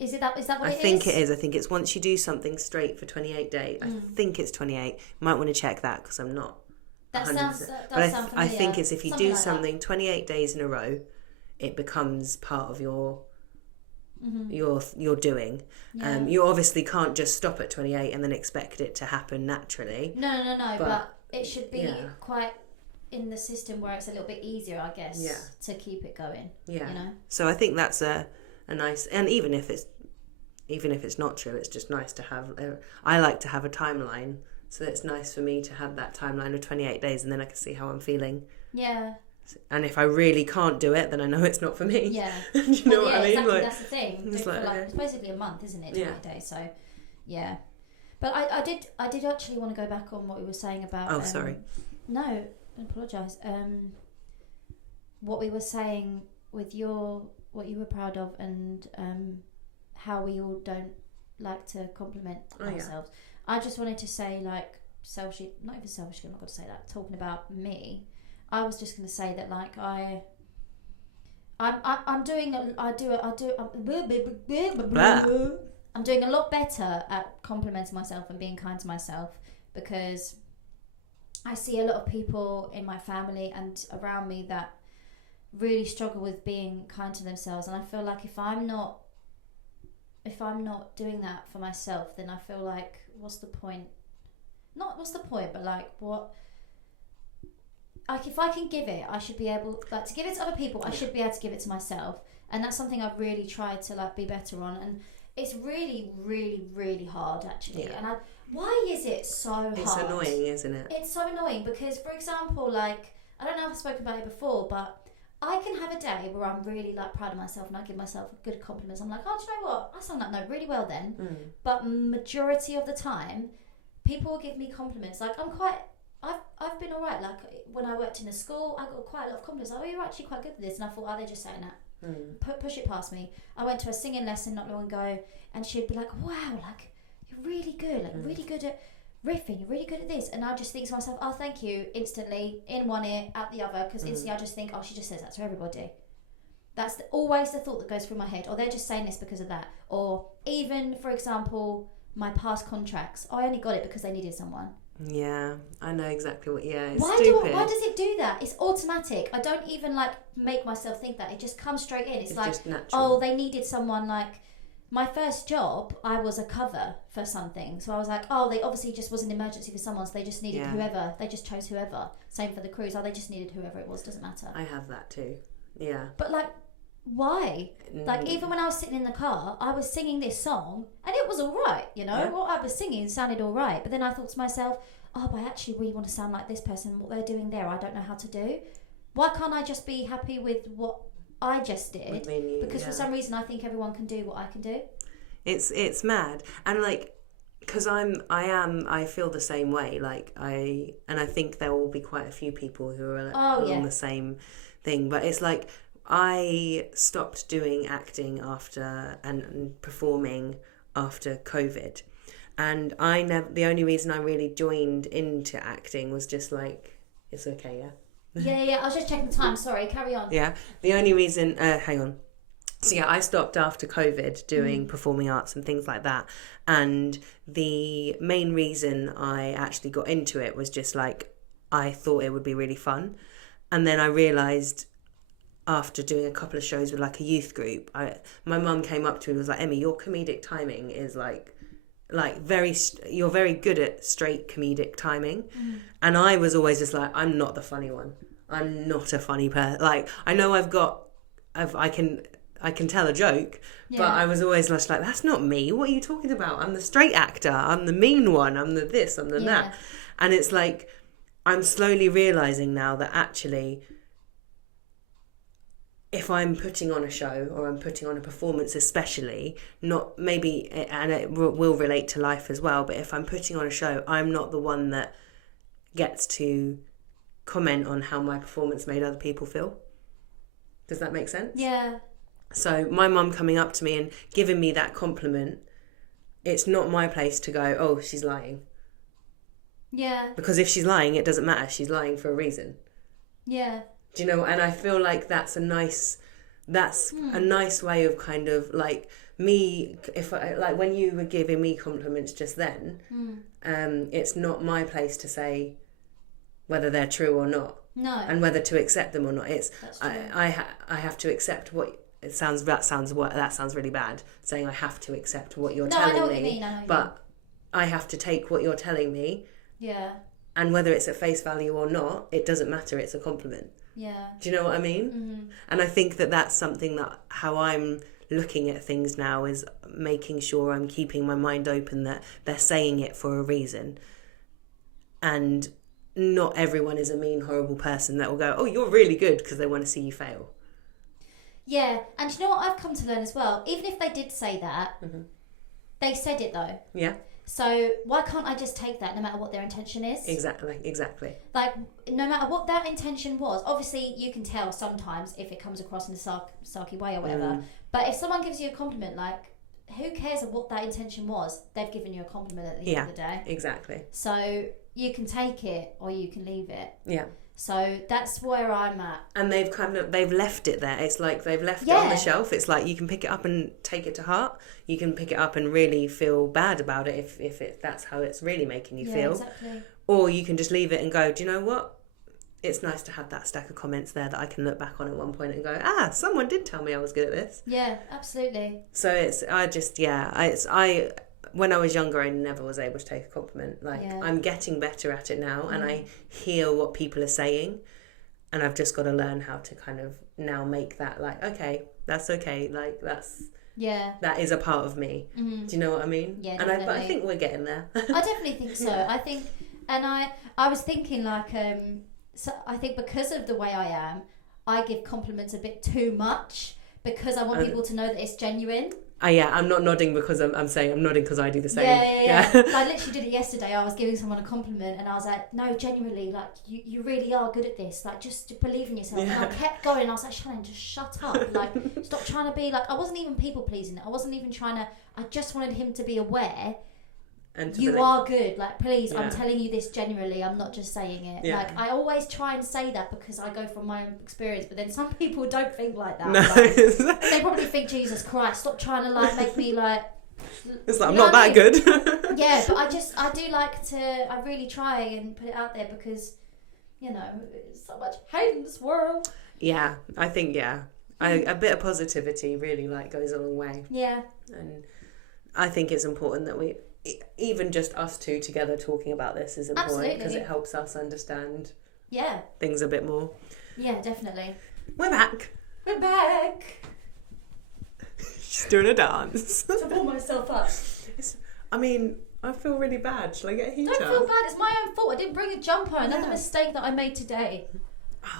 Is that what it is? I think it is. I think it's once you do something straight for 28 days. I think it's 28. You might want to check that because I'm not That 100%. sounds that But does sound I familiar. think it's if you Something do like that. something 28 days in a row, it becomes part of your doing. Yeah. You obviously can't just stop at 28 and then expect it to happen naturally. No. But it should be yeah. quite in the system where it's a little bit easier, I guess, Yeah. to keep it going. Yeah. You know? So I think that's a nice, and even if it's not true, it's just nice to have. I like to have a timeline, so it's nice for me to have that timeline of 28 days, and then I can see how I'm feeling. Yeah. And if I really can't do it, then I know it's not for me. Yeah. Do you know what I mean? Exactly. Like, That's the thing. it's For like, it's basically a month, isn't it? 28 Yeah. days. So, yeah. But I did actually want to go back on what we were saying about. Oh, sorry. No, I apologise. What we were saying with what you were proud of, and how we all don't like to compliment ourselves. I just wanted to say, like, selfishly, not even selfishly, I'm not going to say that. Talking about me, I was just going to say that, like, I'm doing a lot better at complimenting myself and being kind to myself, because I see a lot of people in my family and around me that really struggle with being kind to themselves, and I feel like if I'm not doing that for myself, then I feel like what's the point, but like what, like if I can give it, I should be able, like, to give it to other people, I should be able to give it to myself. And that's something I've really tried to, like, be better on, and it's really, really, really hard, actually. Yeah. And why is it so hard? It's annoying, isn't it? It's so annoying because, for example, like, I don't know if I've spoken about it before, but I can have a day where I'm really, like, proud of myself and I give myself good compliments. I'm like, oh, do you know what? I sang that note really well then. But majority of the time, people will give me compliments. Like, I've been alright. Like, when I worked in a school, I got quite a lot of compliments. Like, oh, you're actually quite good at this. And I thought, oh, they're just saying that. Push it past me. I went to a singing lesson not long ago, and she'd be like, wow, like, you're really good. Like, you're really good at riffing. You're really good at this. And I just think to myself, oh, thank you, instantly, in one ear, out the other. Because instantly I just think, oh, she just says that to everybody. That's always the thought that goes through my head. Or they're just saying this because of that. Or even, for example, my past contracts. I only got it because they needed someone. Yeah, I know exactly what. Yeah, it's why stupid. Why does it do that? It's automatic. I don't even, like, make myself think that. It just comes straight in. It's like, just natural. oh, they needed someone. Like, my first job, I was a cover for something. So I was like, oh, they obviously just was an emergency for someone, so they just needed whoever. They just chose whoever. Same for the cruise. Oh, they just needed whoever it was. Doesn't matter. I have that too. Yeah. But, like, why? Like, even when I was sitting in the car, I was singing this song, and it was all right, you know? Yeah. What I was singing sounded all right. But then I thought to myself, oh, but I actually really want to sound like this person. What they're doing there, I don't know how to do. Why can't I just be happy with what I just did? Because for some reason I think everyone can do what I can do. It's mad. And, like, because I feel the same way. Like, I think there will be quite a few people who are on the same thing. But it's like, I stopped doing acting after and performing after COVID. And the only reason I really joined into acting was just like, it's okay, yeah? Yeah, I was just checking the time, sorry, carry on. Yeah, the only reason, hang on. So yeah, I stopped after COVID doing performing arts and things like that. And the main reason I actually got into it was just like, I thought it would be really fun. And then I realised after doing a couple of shows with, like, a youth group, my mum came up to me and was like, Emmy, your comedic timing is like you're very good at straight comedic timing. And I was always just like, I'm not the funny one. I'm not a funny person. Like, I know I can tell a joke, but I was always just like, that's not me. What are you talking about? I'm the straight actor. I'm the mean one. I'm the this. I'm the that. And it's like, I'm slowly realising now that actually, if I'm putting on a show or I'm putting on a performance, especially, not maybe, and it will relate to life as well, but if I'm putting on a show, I'm not the one that gets to comment on how my performance made other people feel. Does that make sense? Yeah. So my mum coming up to me and giving me that compliment, it's not my place to go, oh, she's lying. Yeah. Because if she's lying, it doesn't matter. She's lying for a reason. Yeah. Do you know? And I feel like that's a nice way of kind of like me. If I, like when you were giving me compliments just then, it's not my place to say, whether they're true or not, No. and whether to accept them or not. It's That's true. I have to accept what it sounds. That sounds really bad. Saying I have to accept what you're No, I telling know me, what you mean. I know what you but I have to take what you're telling me, Yeah. and whether it's at face value or not, it doesn't matter. It's a compliment. Yeah. Do you know what I mean? Mm-hmm. And I think that that's something that how I'm looking at things now is making sure I'm keeping my mind open that they're saying it for a reason. And not everyone is a mean, horrible person that will go, oh, you're really good, because they want to see you fail. Yeah, and you know what I've come to learn as well? Even if they did say that, they said it though. Yeah, So why can't I just take that no matter what their intention is? exactly. Like, no matter what that intention was, obviously you can tell sometimes if it comes across in a sarky way or whatever. But if someone gives you a compliment, like, who cares what that intention was? They've given you a compliment at the end of the day. Exactly. So you can take it or you can leave it. Yeah. So that's where I'm at. And they've left it there. It's like they've left it on the shelf. It's like you can pick it up and take it to heart. You can pick it up and really feel bad about it if that's how it's really making you feel. Exactly. Or you can just leave it and go, do you know what? It's nice to have that stack of comments there that I can look back on at one point and go, someone did tell me I was good at this. Yeah, absolutely. So when I was younger, I never was able to take a compliment. I'm getting better at it now, and I hear what people are saying, and I've just got to learn how to kind of now make that okay, that's okay, that is a part of me. Do you know what I mean? Yeah, but definitely. I think we're getting there. I definitely think so. I think, and I was thinking so I think because of the way I am, I give compliments a bit too much because I want people to know that it's genuine. I'm not nodding because I'm saying I'm nodding because I do the same. Yeah. I literally did it yesterday. I was giving someone a compliment and I was like, no, genuinely, like, you really are good at this. Like, just believe in yourself. Yeah. And I kept going. I was like, Shannon, just shut up. Like, stop trying to be like, I wasn't even people pleasing. I wasn't even trying to, I just wanted him to be aware. And you are good. Like, please, I'm telling you this genuinely. I'm not just saying it. Yeah. Like, I always try and say that because I go from my own experience. But then some people don't think like that. No. Like, they probably think, Jesus Christ, stop trying to make me like. It's like, I'm not that good. Yeah, but I do like to. I really try and put it out there because, there's so much hate in this world. Yeah, I think a bit of positivity really goes a long way. Yeah. And I think it's important that we. Even just us two together talking about this is important because it helps us understand things a bit more. Yeah, definitely. We're back. She's doing a dance. To pull myself up. I feel really bad. Shall I get a heater? Don't feel bad. It's my own fault. I didn't bring a jumper. Another mistake that I made today.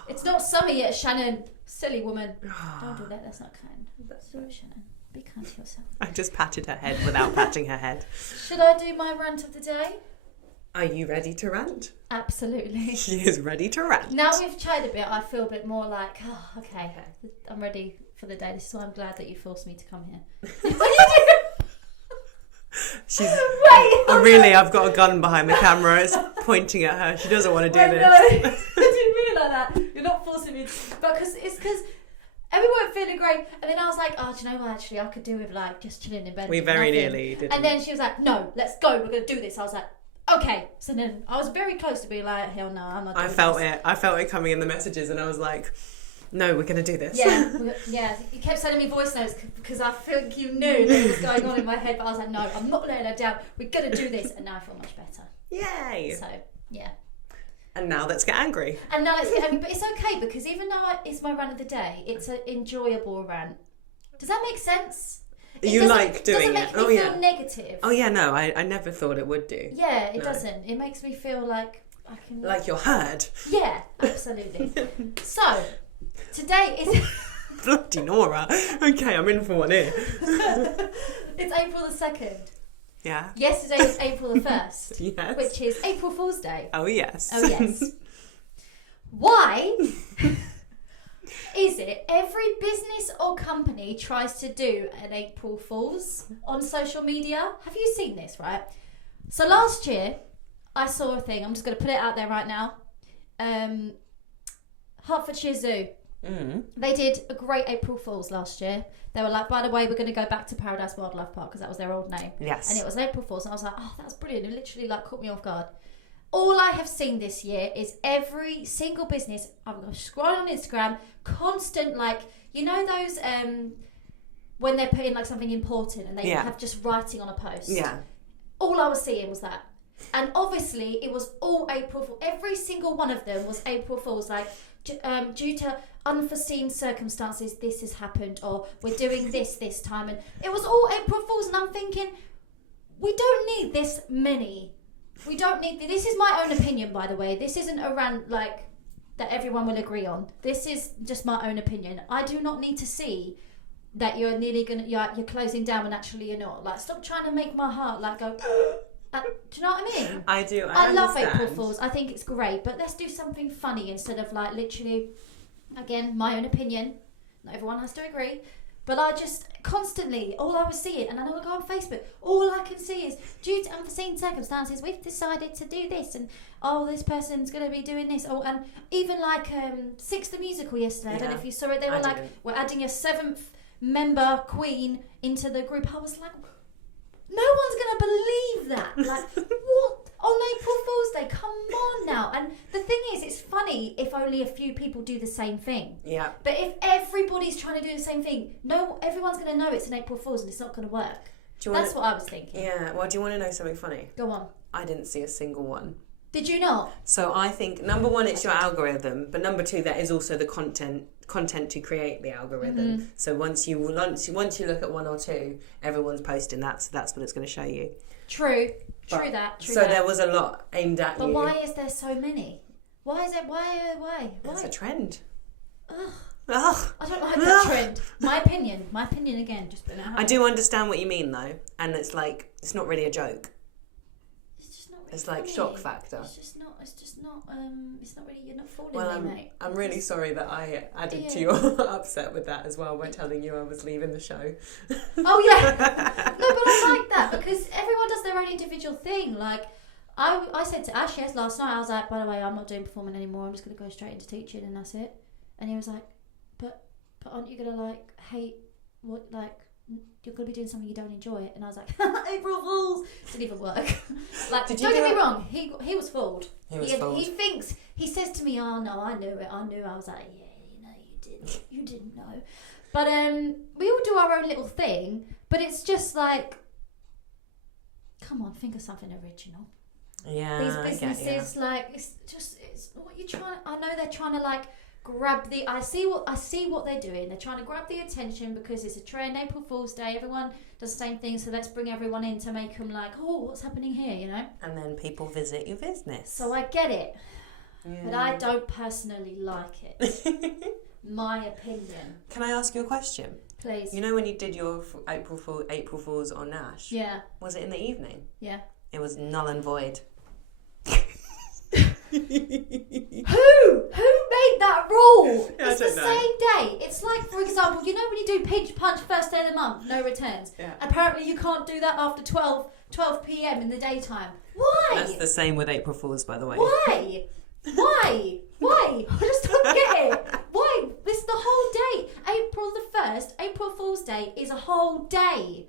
It's not summer yet, Shannon. Silly woman. Don't do that. That's not kind. Sorry, Shannon. Be kind to yourself. I just patted her head without patting her head. Should I do my rant of the day? Are you ready to rant? Absolutely. She is ready to rant. Now we've chatted a bit, I feel a bit more like, okay, I'm ready for the day. This is why I'm glad that you forced me to come here. What are you doing? I've got a gun behind the camera. It's pointing at her. She doesn't want to do this. I didn't mean it like that. You're not forcing me. But it's because we weren't feeling great. And then I was like, do you know what? Actually, I could do with just chilling in bed. We very nearly did. And then she was like, no, let's go. We're going to do this. I was like, okay. So then I was very close to being like, hell no, I'm not doing this. I felt it coming in the messages and I was like, no, we're going to do this. Yeah. You kept sending me voice notes because I think you knew that was going on in my head. But I was like, no, I'm not letting her down. We're going to do this. And now I feel much better. Yay. So, yeah. And now let's get angry. But it's okay because even though it's my rant of the day, it's an enjoyable rant. Does that make sense? You like doing it? Doesn't make me feel negative. Oh yeah, no, I never thought it would do. Yeah, it doesn't. It makes me feel like I can. Like you're heard. Yeah, absolutely. So today is. Bloody Nora. Okay, I'm in for one here. It's April the 2nd. Yeah. Yesterday was April the 1st. Yes. Which is April Fool's Day. Oh yes. Why is it every business or company tries to do an April Fool's on social media? Have you seen this, right? So last year, I saw a thing. I'm just going to put it out there right now. Hertfordshire Zoo. They did a great April Fool's last year. They were like, by the way, we're going to go back to Paradise Wildlife Park because that was their old name. Yes. And it was April Fool's. And I was like, oh, that's brilliant. It literally caught me off guard. all I have seen this year is every single business. I'm going to scroll on Instagram, constant, like, you know those when they're putting like something important and they have just writing on a post. Yeah. All I was seeing was that. And obviously it was all April Fool. Every single one of them was April Fools, like due to unforeseen circumstances this has happened, or we're doing this time, and it was all April Fools. And I'm thinking, we don't need this many. We don't need this is my own opinion, by the way. This isn't a rant like that everyone will agree on. This is just my own opinion. I do not need to see that you're nearly you're closing down when actually you're not. Like, stop trying to make my heart like go do you know what I mean? I do. I love April Fools. I think it's great, but let's do something funny instead of like literally, again, my own opinion. Not everyone has to agree, but I just constantly, all I was seeing, and I know I go on Facebook, all I can see is, due to unforeseen circumstances, we've decided to do this, and this person's going to be doing this. Oh, and even like Six the Musical yesterday, I don't know if you saw it, they were like, we're adding a 7th member queen into the group. I was like, no one's going to believe that. Like, what? On April Fool's Day? Come on now. And the thing is, it's funny if only a few people do the same thing. Yeah. But if everybody's trying to do the same thing, everyone's going to know it's an April Fool's and it's not going to work. That's what I was thinking. Yeah. Well, do you want to know something funny? Go on. I didn't see a single one. Did you not? So I think, number one, it's your algorithm, but number two, that is also the content to create the algorithm. Mm-hmm. So once you look at one or two, everyone's posting that, so that's what it's going to show you. True that. There was a lot aimed at you. But why is there so many? Why is it? Why? It's a trend. Ugh. Ugh. I don't like that trend. My opinion again. Just putting it out. I do understand what you mean though, and it's like, it's not really a joke. It's like shock factor. It's just not. It's not really. You're not fooling me, mate. I'm really sorry that I added to your upset with that as well by telling you I was leaving the show. Oh yeah. No, but I like that because everyone does their own individual thing. Like I said to Ash last night, I was like, by the way, I'm not doing performing anymore. I'm just gonna go straight into teaching, and that's it. And he was like, but aren't you gonna like hate what like? You're going to be doing something you don't enjoy. And I was like, April Fools! Didn't even work. Like, don't get me wrong, he was fooled. He says to me, oh no, I knew it. I was like, yeah, you didn't know. But we all do our own little thing, but it's just like, come on, think of something original. Yeah, these businesses, like, it's what you're trying. I know they're trying to like grab the. I see what they're doing. They're trying to grab the attention because it's a trend. April Fool's Day. Everyone does the same thing, so let's bring everyone in to make them like, oh, what's happening here? You know. And then people visit your business. So I get it, but I don't personally like it. My opinion. Can I ask you a question? Please. You know when you did your April Fools on Nash? Yeah. Was it in the evening? Yeah. It was null and void. Who made that rule? It's the same day. It's like, for example, you know when you do pinch punch first day of the month, no returns. Yeah. Apparently you can't do that after 12 p.m. in the daytime. Why? That's the same with April Fools, by the way. Why? I just don't get it. Why? It's the whole day. April the 1st, April Fool's Day is a whole day.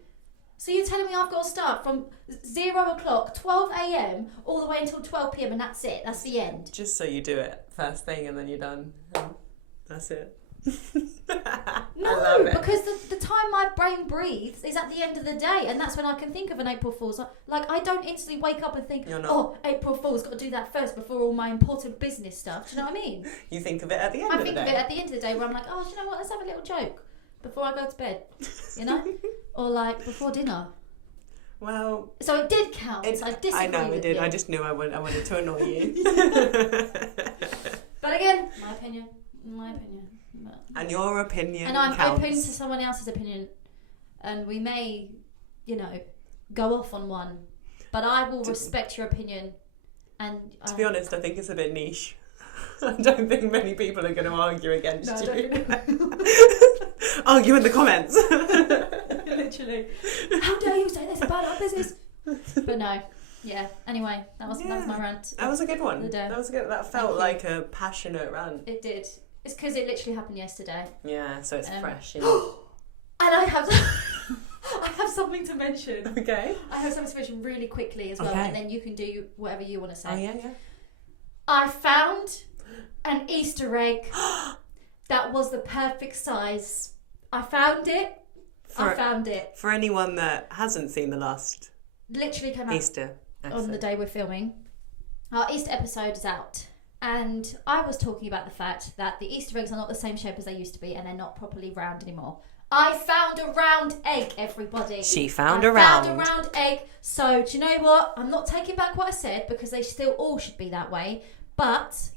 So you're telling me I've got to start from 0 o'clock, 12 a.m, all the way until 12 p.m, and that's it. That's the end. Just so you do it first thing and then you're done. That's it. No, because the time my brain breathes is at the end of the day, and that's when I can think of an April Fool's. Like, I don't instantly wake up and think, oh, April Fool's, got to do that first before all my important business stuff. Do you know what I mean? You think of it at the end of the day. I think of it at the end of the day where I'm like, oh, do you know what? Let's have a little joke before I go to bed, you know? Or like before dinner. Well, so it did count. I disagree. I know it did. You. I just knew I wanted to annoy you. But again, my opinion. But, and your opinion and I'm counts. open to someone else's opinion, and we may, go off on one, but I will respect your opinion. And to be honest, I think it's a bit niche. I don't think many people are going to argue against you. Argue in the comments. Literally. How dare you say this about our business? But no. Yeah. Anyway, that was my rant. That was a good one. That was good. That felt like a passionate rant. It did. It's because it literally happened yesterday. Yeah, so it's fresh. And I have something to mention. Okay. I have something to mention really quickly as well, Okay. and then you can do whatever you want to say. Oh, yeah. I found an Easter egg that was the perfect size. I found it. For anyone that hasn't seen the last Literally came out Easter episode. on the day we're filming. Our Easter episode is out. And I was talking about the fact that the Easter eggs are not the same shape as they used to be, and they're not properly round anymore. I found a round egg, everybody. She found a round egg. So, do you know what? I'm not taking back what I said, because they still all should be that way. But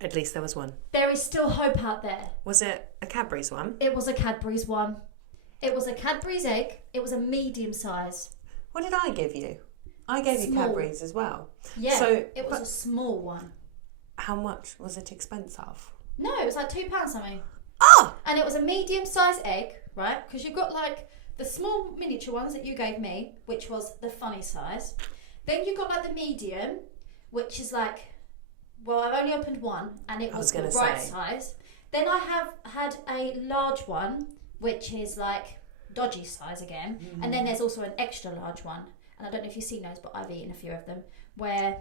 At least there was one. there is still hope out there. Was it a Cadbury's one? It was a Cadbury's one. It was a Cadbury's egg. It was a medium size. What did I give you? I gave you Small. Cadbury's as well. Yeah, So, it was a small one. How much was it expensive? No, it was like £2 something. Ah! And it was a medium-sized egg, right? Because you've got like the small miniature ones that you gave me, which was the funny size. Then you got like the medium, which is like, well, I've only opened one, and it was the right size. Then I have had a large one, which is like dodgy size again. And then there's also an extra large one. And I don't know if you've seen those, but I've eaten a few of them, where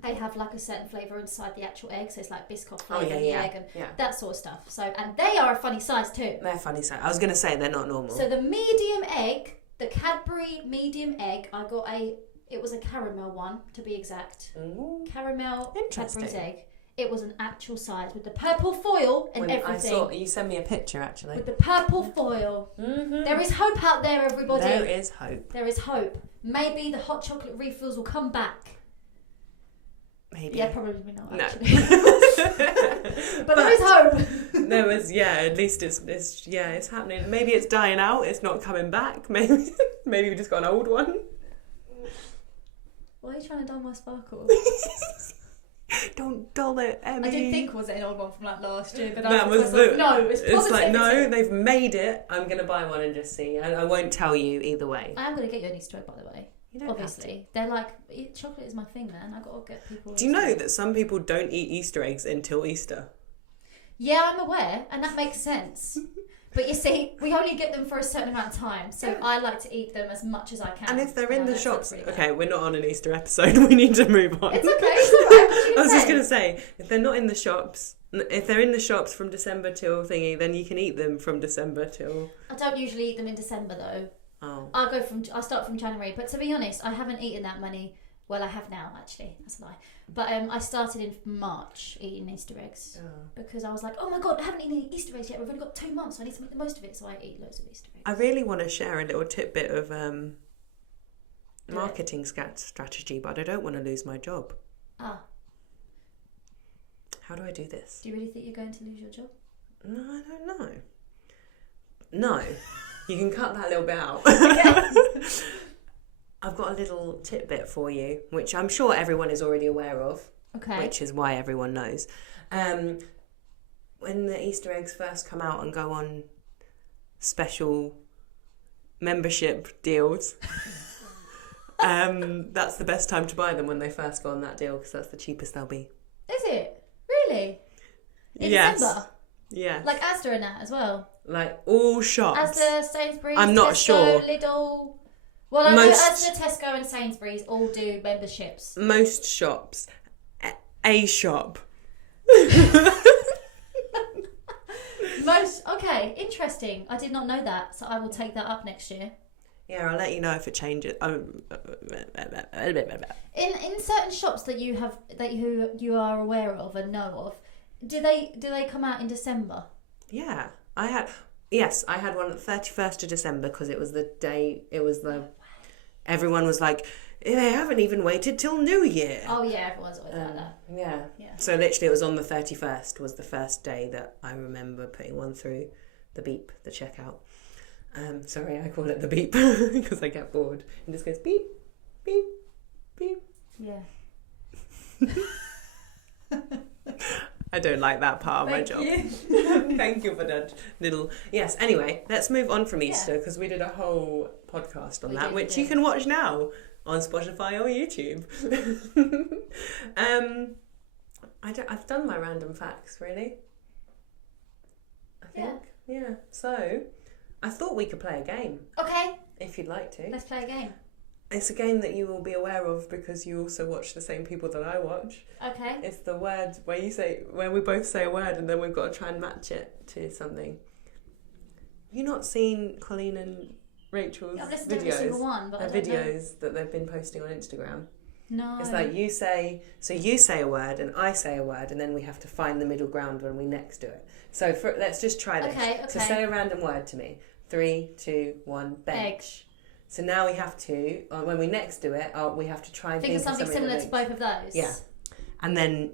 they have like a certain flavour inside the actual egg, so it's like Biscoff flavour in the egg and that sort of stuff. So, and they are a funny size too. They're funny size. I was going to say they're not normal. So the medium egg, the Cadbury medium egg, I got it was a caramel one to be exact. Ooh. Caramel Interesting. Cadbury's egg. It was an actual size with the purple foil and everything. I saw you sent me a picture actually. With the purple foil. Mm-hmm. There is hope out there, everybody. There is hope. There is hope. Maybe the hot chocolate refills will come back. Maybe. Yeah, probably not. No. Actually. but there is hope. There was, at least it's happening. Maybe it's dying out. It's not coming back. Maybe we just got an old one. Why are you trying to dull my sparkle? Don't dull it, Emmy. I did think was it an old one from like last year, but That I was the, no, it's positivity. It's like, no, they've made it. I'm going to buy one and just see. I won't tell you either way. I am going to get you an Easter egg, by the way. You don't Obviously. They're like, chocolate is my thing, man. I've got to get people... Do you know that some people don't eat Easter eggs until Easter? Yeah, I'm aware, and that makes sense. But you see, we only get them for a certain amount of time, so I like to eat them as much as I can. And if they're in the shops... Really okay, we're not on an Easter episode. We need to move on. It's okay, it's all right. What I was just going to say, if they're not in the shops... If they're in the shops from December till thingy, then you can eat them from December till... I don't usually eat them in December, though. Oh. I start from January, but to be honest, I haven't eaten that many. Well, I have now, actually. That's a lie. But I started in March eating Easter eggs because I was like, oh my god, I haven't eaten any Easter eggs yet. We've only got 2 months, so I need to make the most of it. So I eat loads of Easter eggs. I really want to share a little tidbit of marketing strategy, but I don't want to lose my job. Ah. How do I do this? Do you really think you're going to lose your job? No, I don't know. No. You can cut that little bit out. I've got a little tidbit for you, which I'm sure everyone is already aware of. Okay. Which is why everyone knows. When the Easter eggs first come out and go on special membership deals, that's the best time to buy them, when they first go on that deal, because that's the cheapest they'll be. Is it? Really? In December? Yeah. Like Asda and that as well? Like all shops. Asda, Sainsbury's, I'm not Tesco, sure. Lidl. Well, I know Asda, Tesco and Sainsbury's all do memberships. Most shops. A shop. Okay, interesting. I did not know that, so I will take that up next year. Yeah, I'll let you know if it changes. In certain shops that you are aware of and know of, do they come out in December? Yeah, I had one at the 31st of December, because it was the day. Everyone was like, they haven't even waited till New Year. Oh yeah, everyone's always like that. Yeah. So literally, it was on the 31st was the first day that I remember putting one through the beep, the checkout. Sorry, I call it the beep because I get bored. It just goes beep, beep, beep. Yeah. I don't like that part of my job. Thank you for that little... Yes, anyway, let's move on from Easter, because we did a whole podcast on that, which you can watch now on Spotify or YouTube. I've done my random facts, really. I think. Yeah. So, I thought we could play a game, Okay, if you'd like to. let's play a game. It's a game that you will be aware of because you also watch the same people that I watch. Okay. It's the word where we both say a word and then we've got to try and match it to something. Have you not seen Colleen and Rachel's I've listened to every videos? single one, but I Their don't know. videos that they've been posting on Instagram. No. It's like you say a word and I say a word and then we have to find the middle ground when we next do it. So let's just try this. Okay. So say a random word to me. 3, 2, 1, bench. Egg. So now we have to, when we next do it, we have to try and Think of something similar to that both of those. Yeah. And then,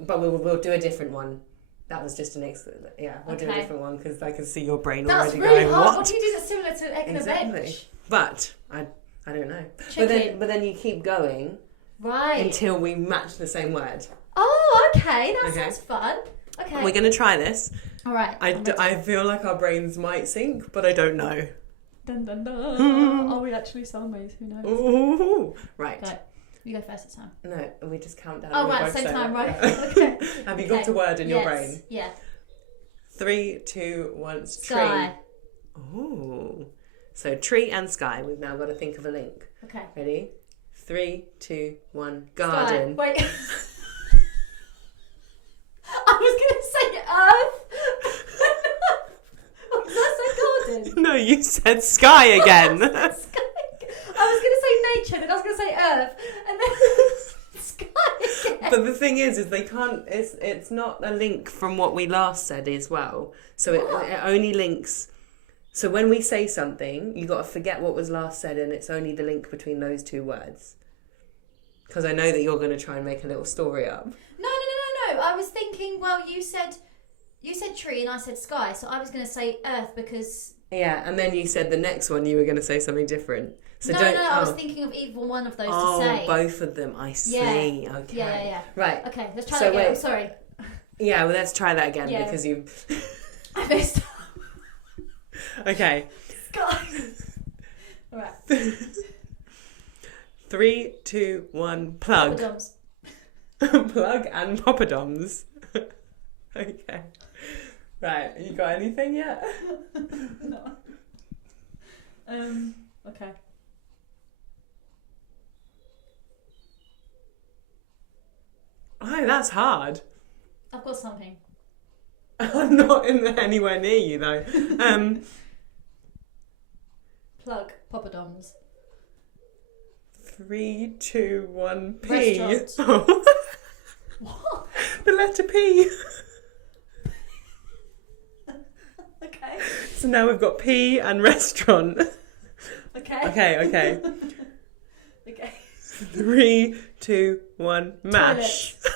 but we'll do a different one. That was just we'll do a different one because I can see your brain That's already really going, hard. what? What do you do that's similar to egg and a Exactly. bench? But, I don't know. Chicken. But then you keep going Right. until we match the same word. Oh, okay. That Okay. sounds fun. Okay. We're going to try this. All right. I feel like our brains might sync, but I don't know. Dun, dun, dun. Are we actually soulmates? Who knows? Ooh. Right. Go. You go first this time. No, we just count down. Oh, and we right. both Same say time, it. right. Yeah. Okay. Have you got a word in your Yes. brain? Yeah. 3, 2, 1, Sky. tree. Ooh. So tree and sky. We've now got to think of a link. Okay. Ready? 3, 2, 1, garden. Sky. Wait. I was going to say earth. Was I say garden? No, you said sky again. Sky. I was going to say nature, then I was going to say earth, and then sky again. But the thing is they can't. It's not a link from what we last said as well. So it only links. So when we say something, you got to forget what was last said, and it's only the link between those two words. Because I know that you're going to try and make a little story up. No. I was thinking. Well, you said tree, and I said sky, so I was going to say earth because. Yeah, and then you said the next one you were going to say something different. So No, don't. I was thinking of either one of those Oh, to say. both of them. I see. Yeah. Okay. Yeah. Right. Okay, let's try So that again. wait. I'm sorry. Yeah. Well, let's try that again Yeah. because you. I missed. Okay. Sky. All right. 3, 2, 1, plug. Poppadoms. Plug and poppadoms. Okay. Right. You got anything yet? No. Okay. Oh, that's hard. I've got something. I'm not anywhere near you though. Plug poppadoms. 3, 2, 1, P. Restaurant. Oh. What? The letter P. Okay. So now we've got P and restaurant. Okay. Okay. Okay. 3, 2, 1, mash. Toilet.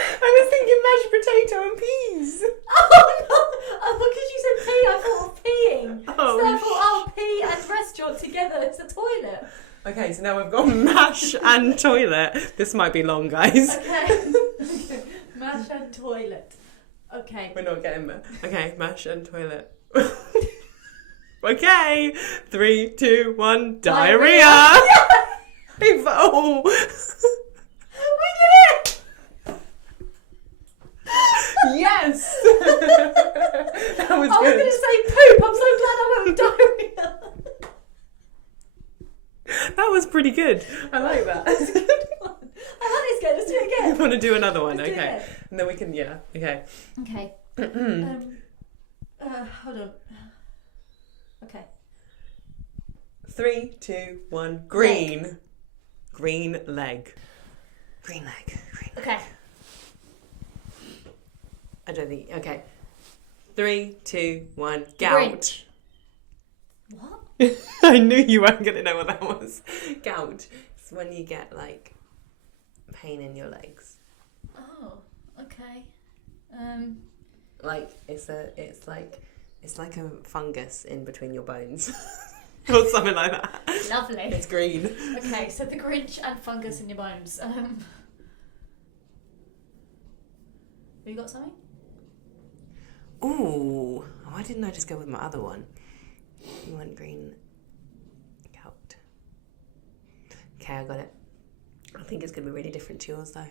I was thinking mashed potato and peas. Oh no! Oh, because you said pee, I thought of peeing. Oh, so I thought, pee and restaurant together, it's a toilet. Okay, so now we've got mash and toilet. This might be long, guys. Okay. Mash and toilet. Okay. We're not getting there. Okay, mash and toilet. Okay, 3, 2, 1, diarrhea. Oh. We did it! Yes. That was I was good. going to say poop. I'm so glad I went with diarrhea. That was pretty good. I like that. That's a good one. I like this game. Let's do it You again. want to do another one? Let's do it Okay. again. And then we can, yeah. Okay. Okay. Hold on. Okay. 3, 2, 1, green. Green leg. Green leg. Green leg. Okay. I don't think. Okay. 3, 2, 1, gout. Grinch. What? I knew you weren't going to know what that was. Gout. It's when you get like pain in your legs. Oh, okay. Like it's like a fungus in between your bones. Or something like that. Lovely. It's green. Okay, so the Grinch and fungus in your bones. Have you got something? Ooh. Why didn't I just go with my other one? You want green gout. Okay, I got it. I think it's going to be really different to yours though.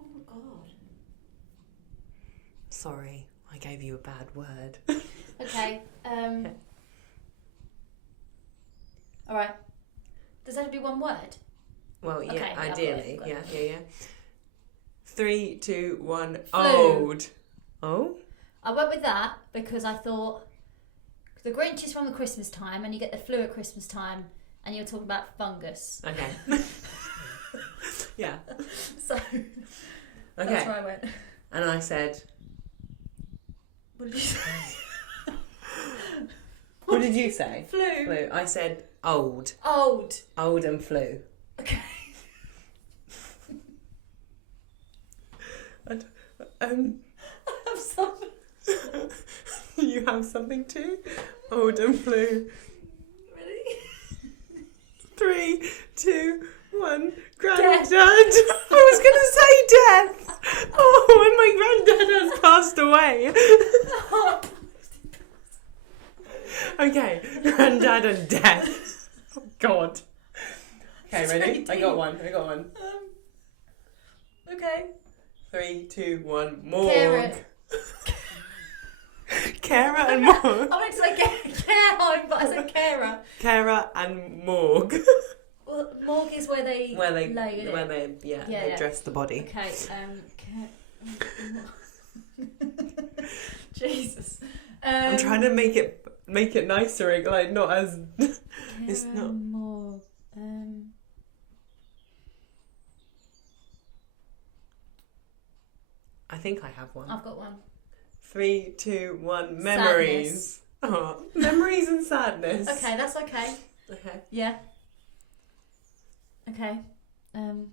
Oh my god. Sorry. I I gave you a bad word. Okay. All right. Does that have to be one word? Well, yeah, Okay, yeah, I've got it, ideally. I've got Yeah. 3, 2, 1. Flu. Old. Oh? I went with that because I thought the Grinch is from the Christmas time, and you get the flu at Christmas time, and you're talking about fungus. Okay. Yeah. So Okay. that's where I went. And I said, What did you say? what did you say? Flu. Flu. I said old. Old. Old and flu. Okay. And, I have something. you have something too? Old and flu. Ready? 3, 2, 1. Granddad. Death. I was going to say death. Oh, and my granddad has passed away. Okay, granddad and death. Oh, God. Okay, ready? I got one. Okay. 3, 2, 1. Morgue. Carrot. Carer and morgue. I wanted to say care home, but I said carer. Carer and morgue. Well, morgue is where they lay it. They dress the body. Okay. Jesus. I'm trying to make it nicer, like not as. It's Care not. and morgue. I think I have one. I've got one. 3, 2, 1. Memories. Oh, memories and sadness. Okay, that's okay. Okay. Yeah. Okay. I'm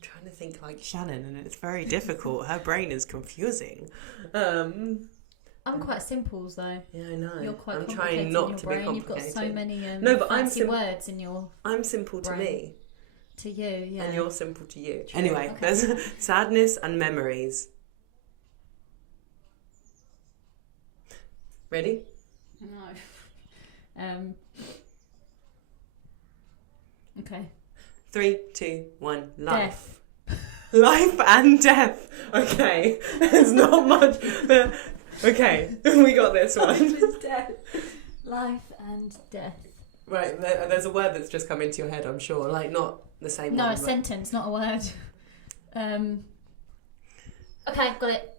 trying to think like Shannon, and it's very difficult. Her brain is confusing. I'm quite simple though. Yeah, I know. You're quite I'm complicated trying not in your to brain. be complicated. You've got so many No, but fancy words in your I'm simple to brain. me. To you, yeah. And you're simple to you. True. Anyway, Okay. there's sadness and memories. Ready? No. Okay. 3, 2, 1. Life. Life and death. Okay. There's not much. Okay. We got this Life one. is death. Life and death. Right. There's a word that's just come into your head, I'm sure. Like, not the same No, one. a sentence, not a word. Okay, got it.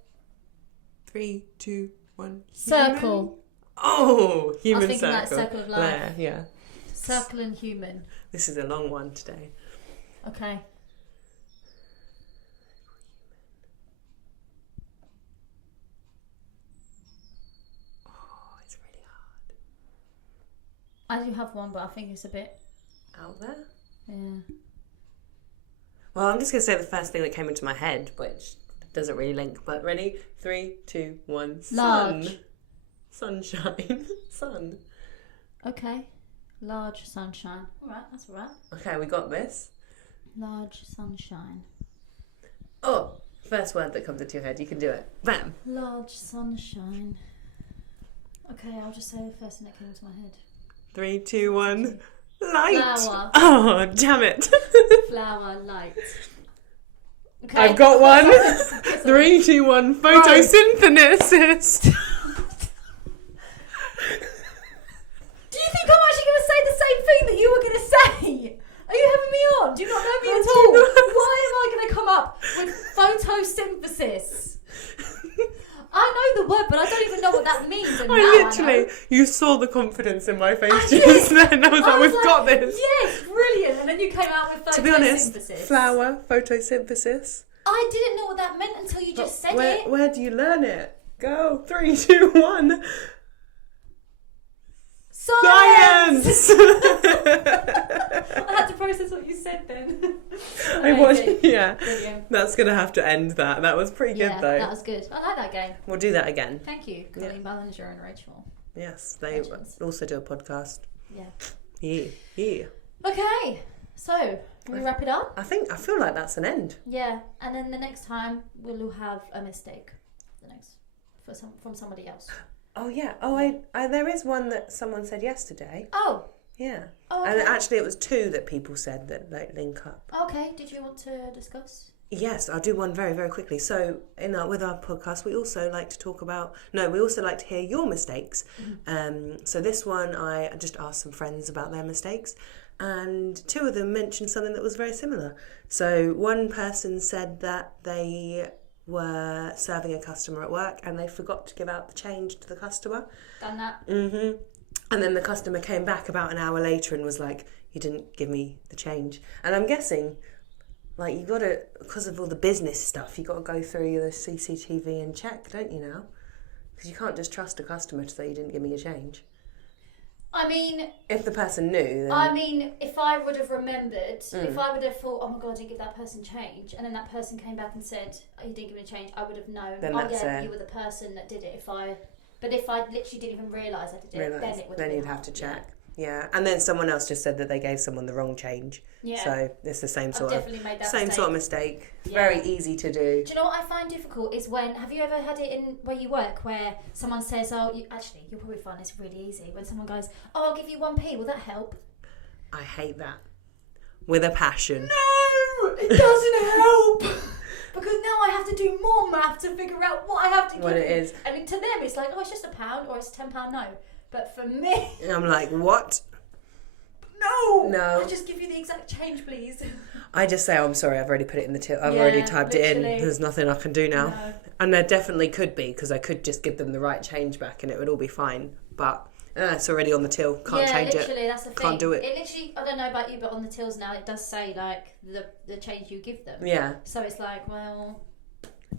3, 2, 1. Circle. Human. Oh, human I was thinking circle. like circle of life. There, yeah. Circle and human. This is a long one today. Okay. Oh, it's really hard. I do have one, but I think it's a bit. Out there? Yeah. Well, I'm just going to say the first thing that came into my head, which doesn't really link. But ready? 3, 2, 1. Sun. Large. Sunshine. Sun. Okay. Large sunshine. Alright, that's alright. Okay, we got this. Large sunshine. Oh, first word that comes into your head. You can do it. Bam. Large sunshine. Okay, I'll just say the first thing that came into my head. 3, 2, 1. Light. Flower. Oh, damn it. Flower, light. Okay. I've got one. 3, 2, 1. Photosynthesis. Do you think I'm actually going to say the same thing that you were going to say? Are you having me on? Do you not know me at all? Why am I going to come up with photosynthesis? I know the word, but I don't even know what that means. And now I know. You saw the confidence in my face just then. I was like, we've got this. Yes, brilliant. And then you came out with photosynthesis. To be honest, flower, photosynthesis. I didn't know what that meant until you just said it. Where do you learn it? Go. 3, 2, 1. Science! I had to process what you said then. I watched, yeah. Brilliant. That's going to have to end that. That was pretty good, though. That was good. I like that game. We'll do that again. Thank you, Colleen Ballinger and Rachel. Yes, they Legends. also do a podcast. Yeah. Yeah. Okay, so can we wrap it up? I feel like that's an end. Yeah, and then the next time we'll have a mistake. From somebody else. Oh yeah. Oh, I there is one that someone said yesterday. Oh. Yeah. Oh, okay. And actually, it was 2 that people said that like link up. Okay. Did you want to discuss? Yes, I'll do one very, very quickly. So, with our podcast, we also like to we also like to hear your mistakes. So this one, I just asked some friends about their mistakes, and two of them mentioned something that was very similar. So one person said that they were serving a customer at work and they forgot to give out the change to the customer. Done that. And then the customer came back about an hour later and was like, "You didn't give me the change." And I'm guessing, like, you got to, because of all the business stuff, you got to go through the CCTV and check, don't you now? Because you can't just trust a customer to say you didn't give me a change. I mean, If the person knew, then... I mean, if I would have remembered, if I would have thought, oh my God, I didn't give that person change, and then that person came back and said, oh, you didn't give me a change, I would have known, Then you were the person that did it. But if I literally didn't even realise I did it, then it would have Then been you'd have hard, to check. Yeah, and then someone else just said that they gave someone the wrong change. Yeah. So it's the same sort definitely made that same mistake. sort of mistake. Yeah. Very easy to do. Do you know what I find difficult is when, have you ever had it in where you work where someone says, oh, you'll probably find this really easy, when someone goes, oh, I'll give you 1p, will that help? I hate that. With a passion. No, it doesn't help. Because now I have to do more math to figure out what I have to give. What it is. And to them it's like, oh, it's just £1 or it's a £10 note. But for me... I'm like, what? No! No. I'll just give you the exact change, please. I just say, oh, I'm sorry, I've already put it in the till. I've already typed it in. literally. There's nothing I can do now. No. And there definitely could be, because I could just give them the right change back and it would all be fine. But it's already on the till. Can't change it. Yeah, literally, that's the thing. Can't do it. It literally, I don't know about you, but on the tills now, it does say, like, the change you give them. Yeah. So it's like, well...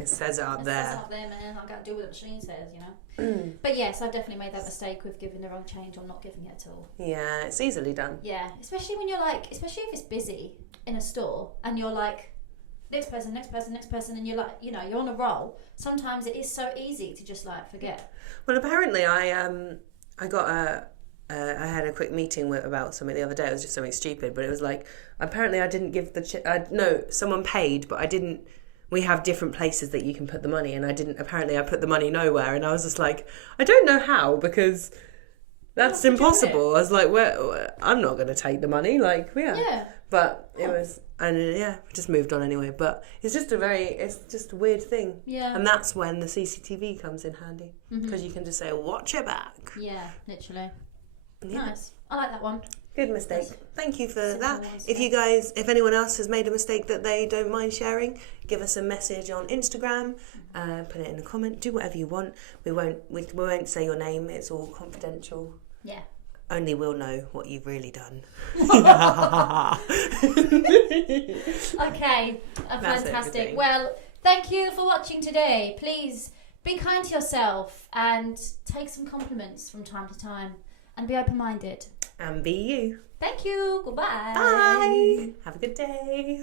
It says it up It there. says up there, man. I've got to do what the machine says, you know. But yes, I've definitely made that mistake with giving the wrong change or not giving it at all. Yeah, it's easily done. Yeah, especially when you're like, especially if it's busy in a store and you're like, next person, and you're like, you know, you're on a roll. Sometimes it is so easy to just like forget. Well, apparently I had a quick meeting about something the other day. It was just something stupid, but it was like, apparently I didn't give someone paid, but I didn't. We have different places that you can put the money, and I put the money nowhere, and I was just like, I don't know how, because that's impossible. I was like, I'm not going to take the money, like, yeah. But it was, and we just moved on anyway. But it's just a weird thing. Yeah. And that's when the CCTV comes in handy, because you can just say, watch your back. Yeah, literally. Yeah. Nice. I like that one. Good mistake. Thank you for that. ones, If anyone else has made a mistake that they don't mind sharing, give us a message on Instagram, put it in a comment, do whatever you want. We won't say your name, it's all confidential. Yeah. Only we'll know what you've really done. Okay, That's fantastic. everything. Well, thank you for watching today. Please be kind to yourself and take some compliments from time to time and be open-minded. And be you. Thank you. Goodbye. Bye. Have a good day.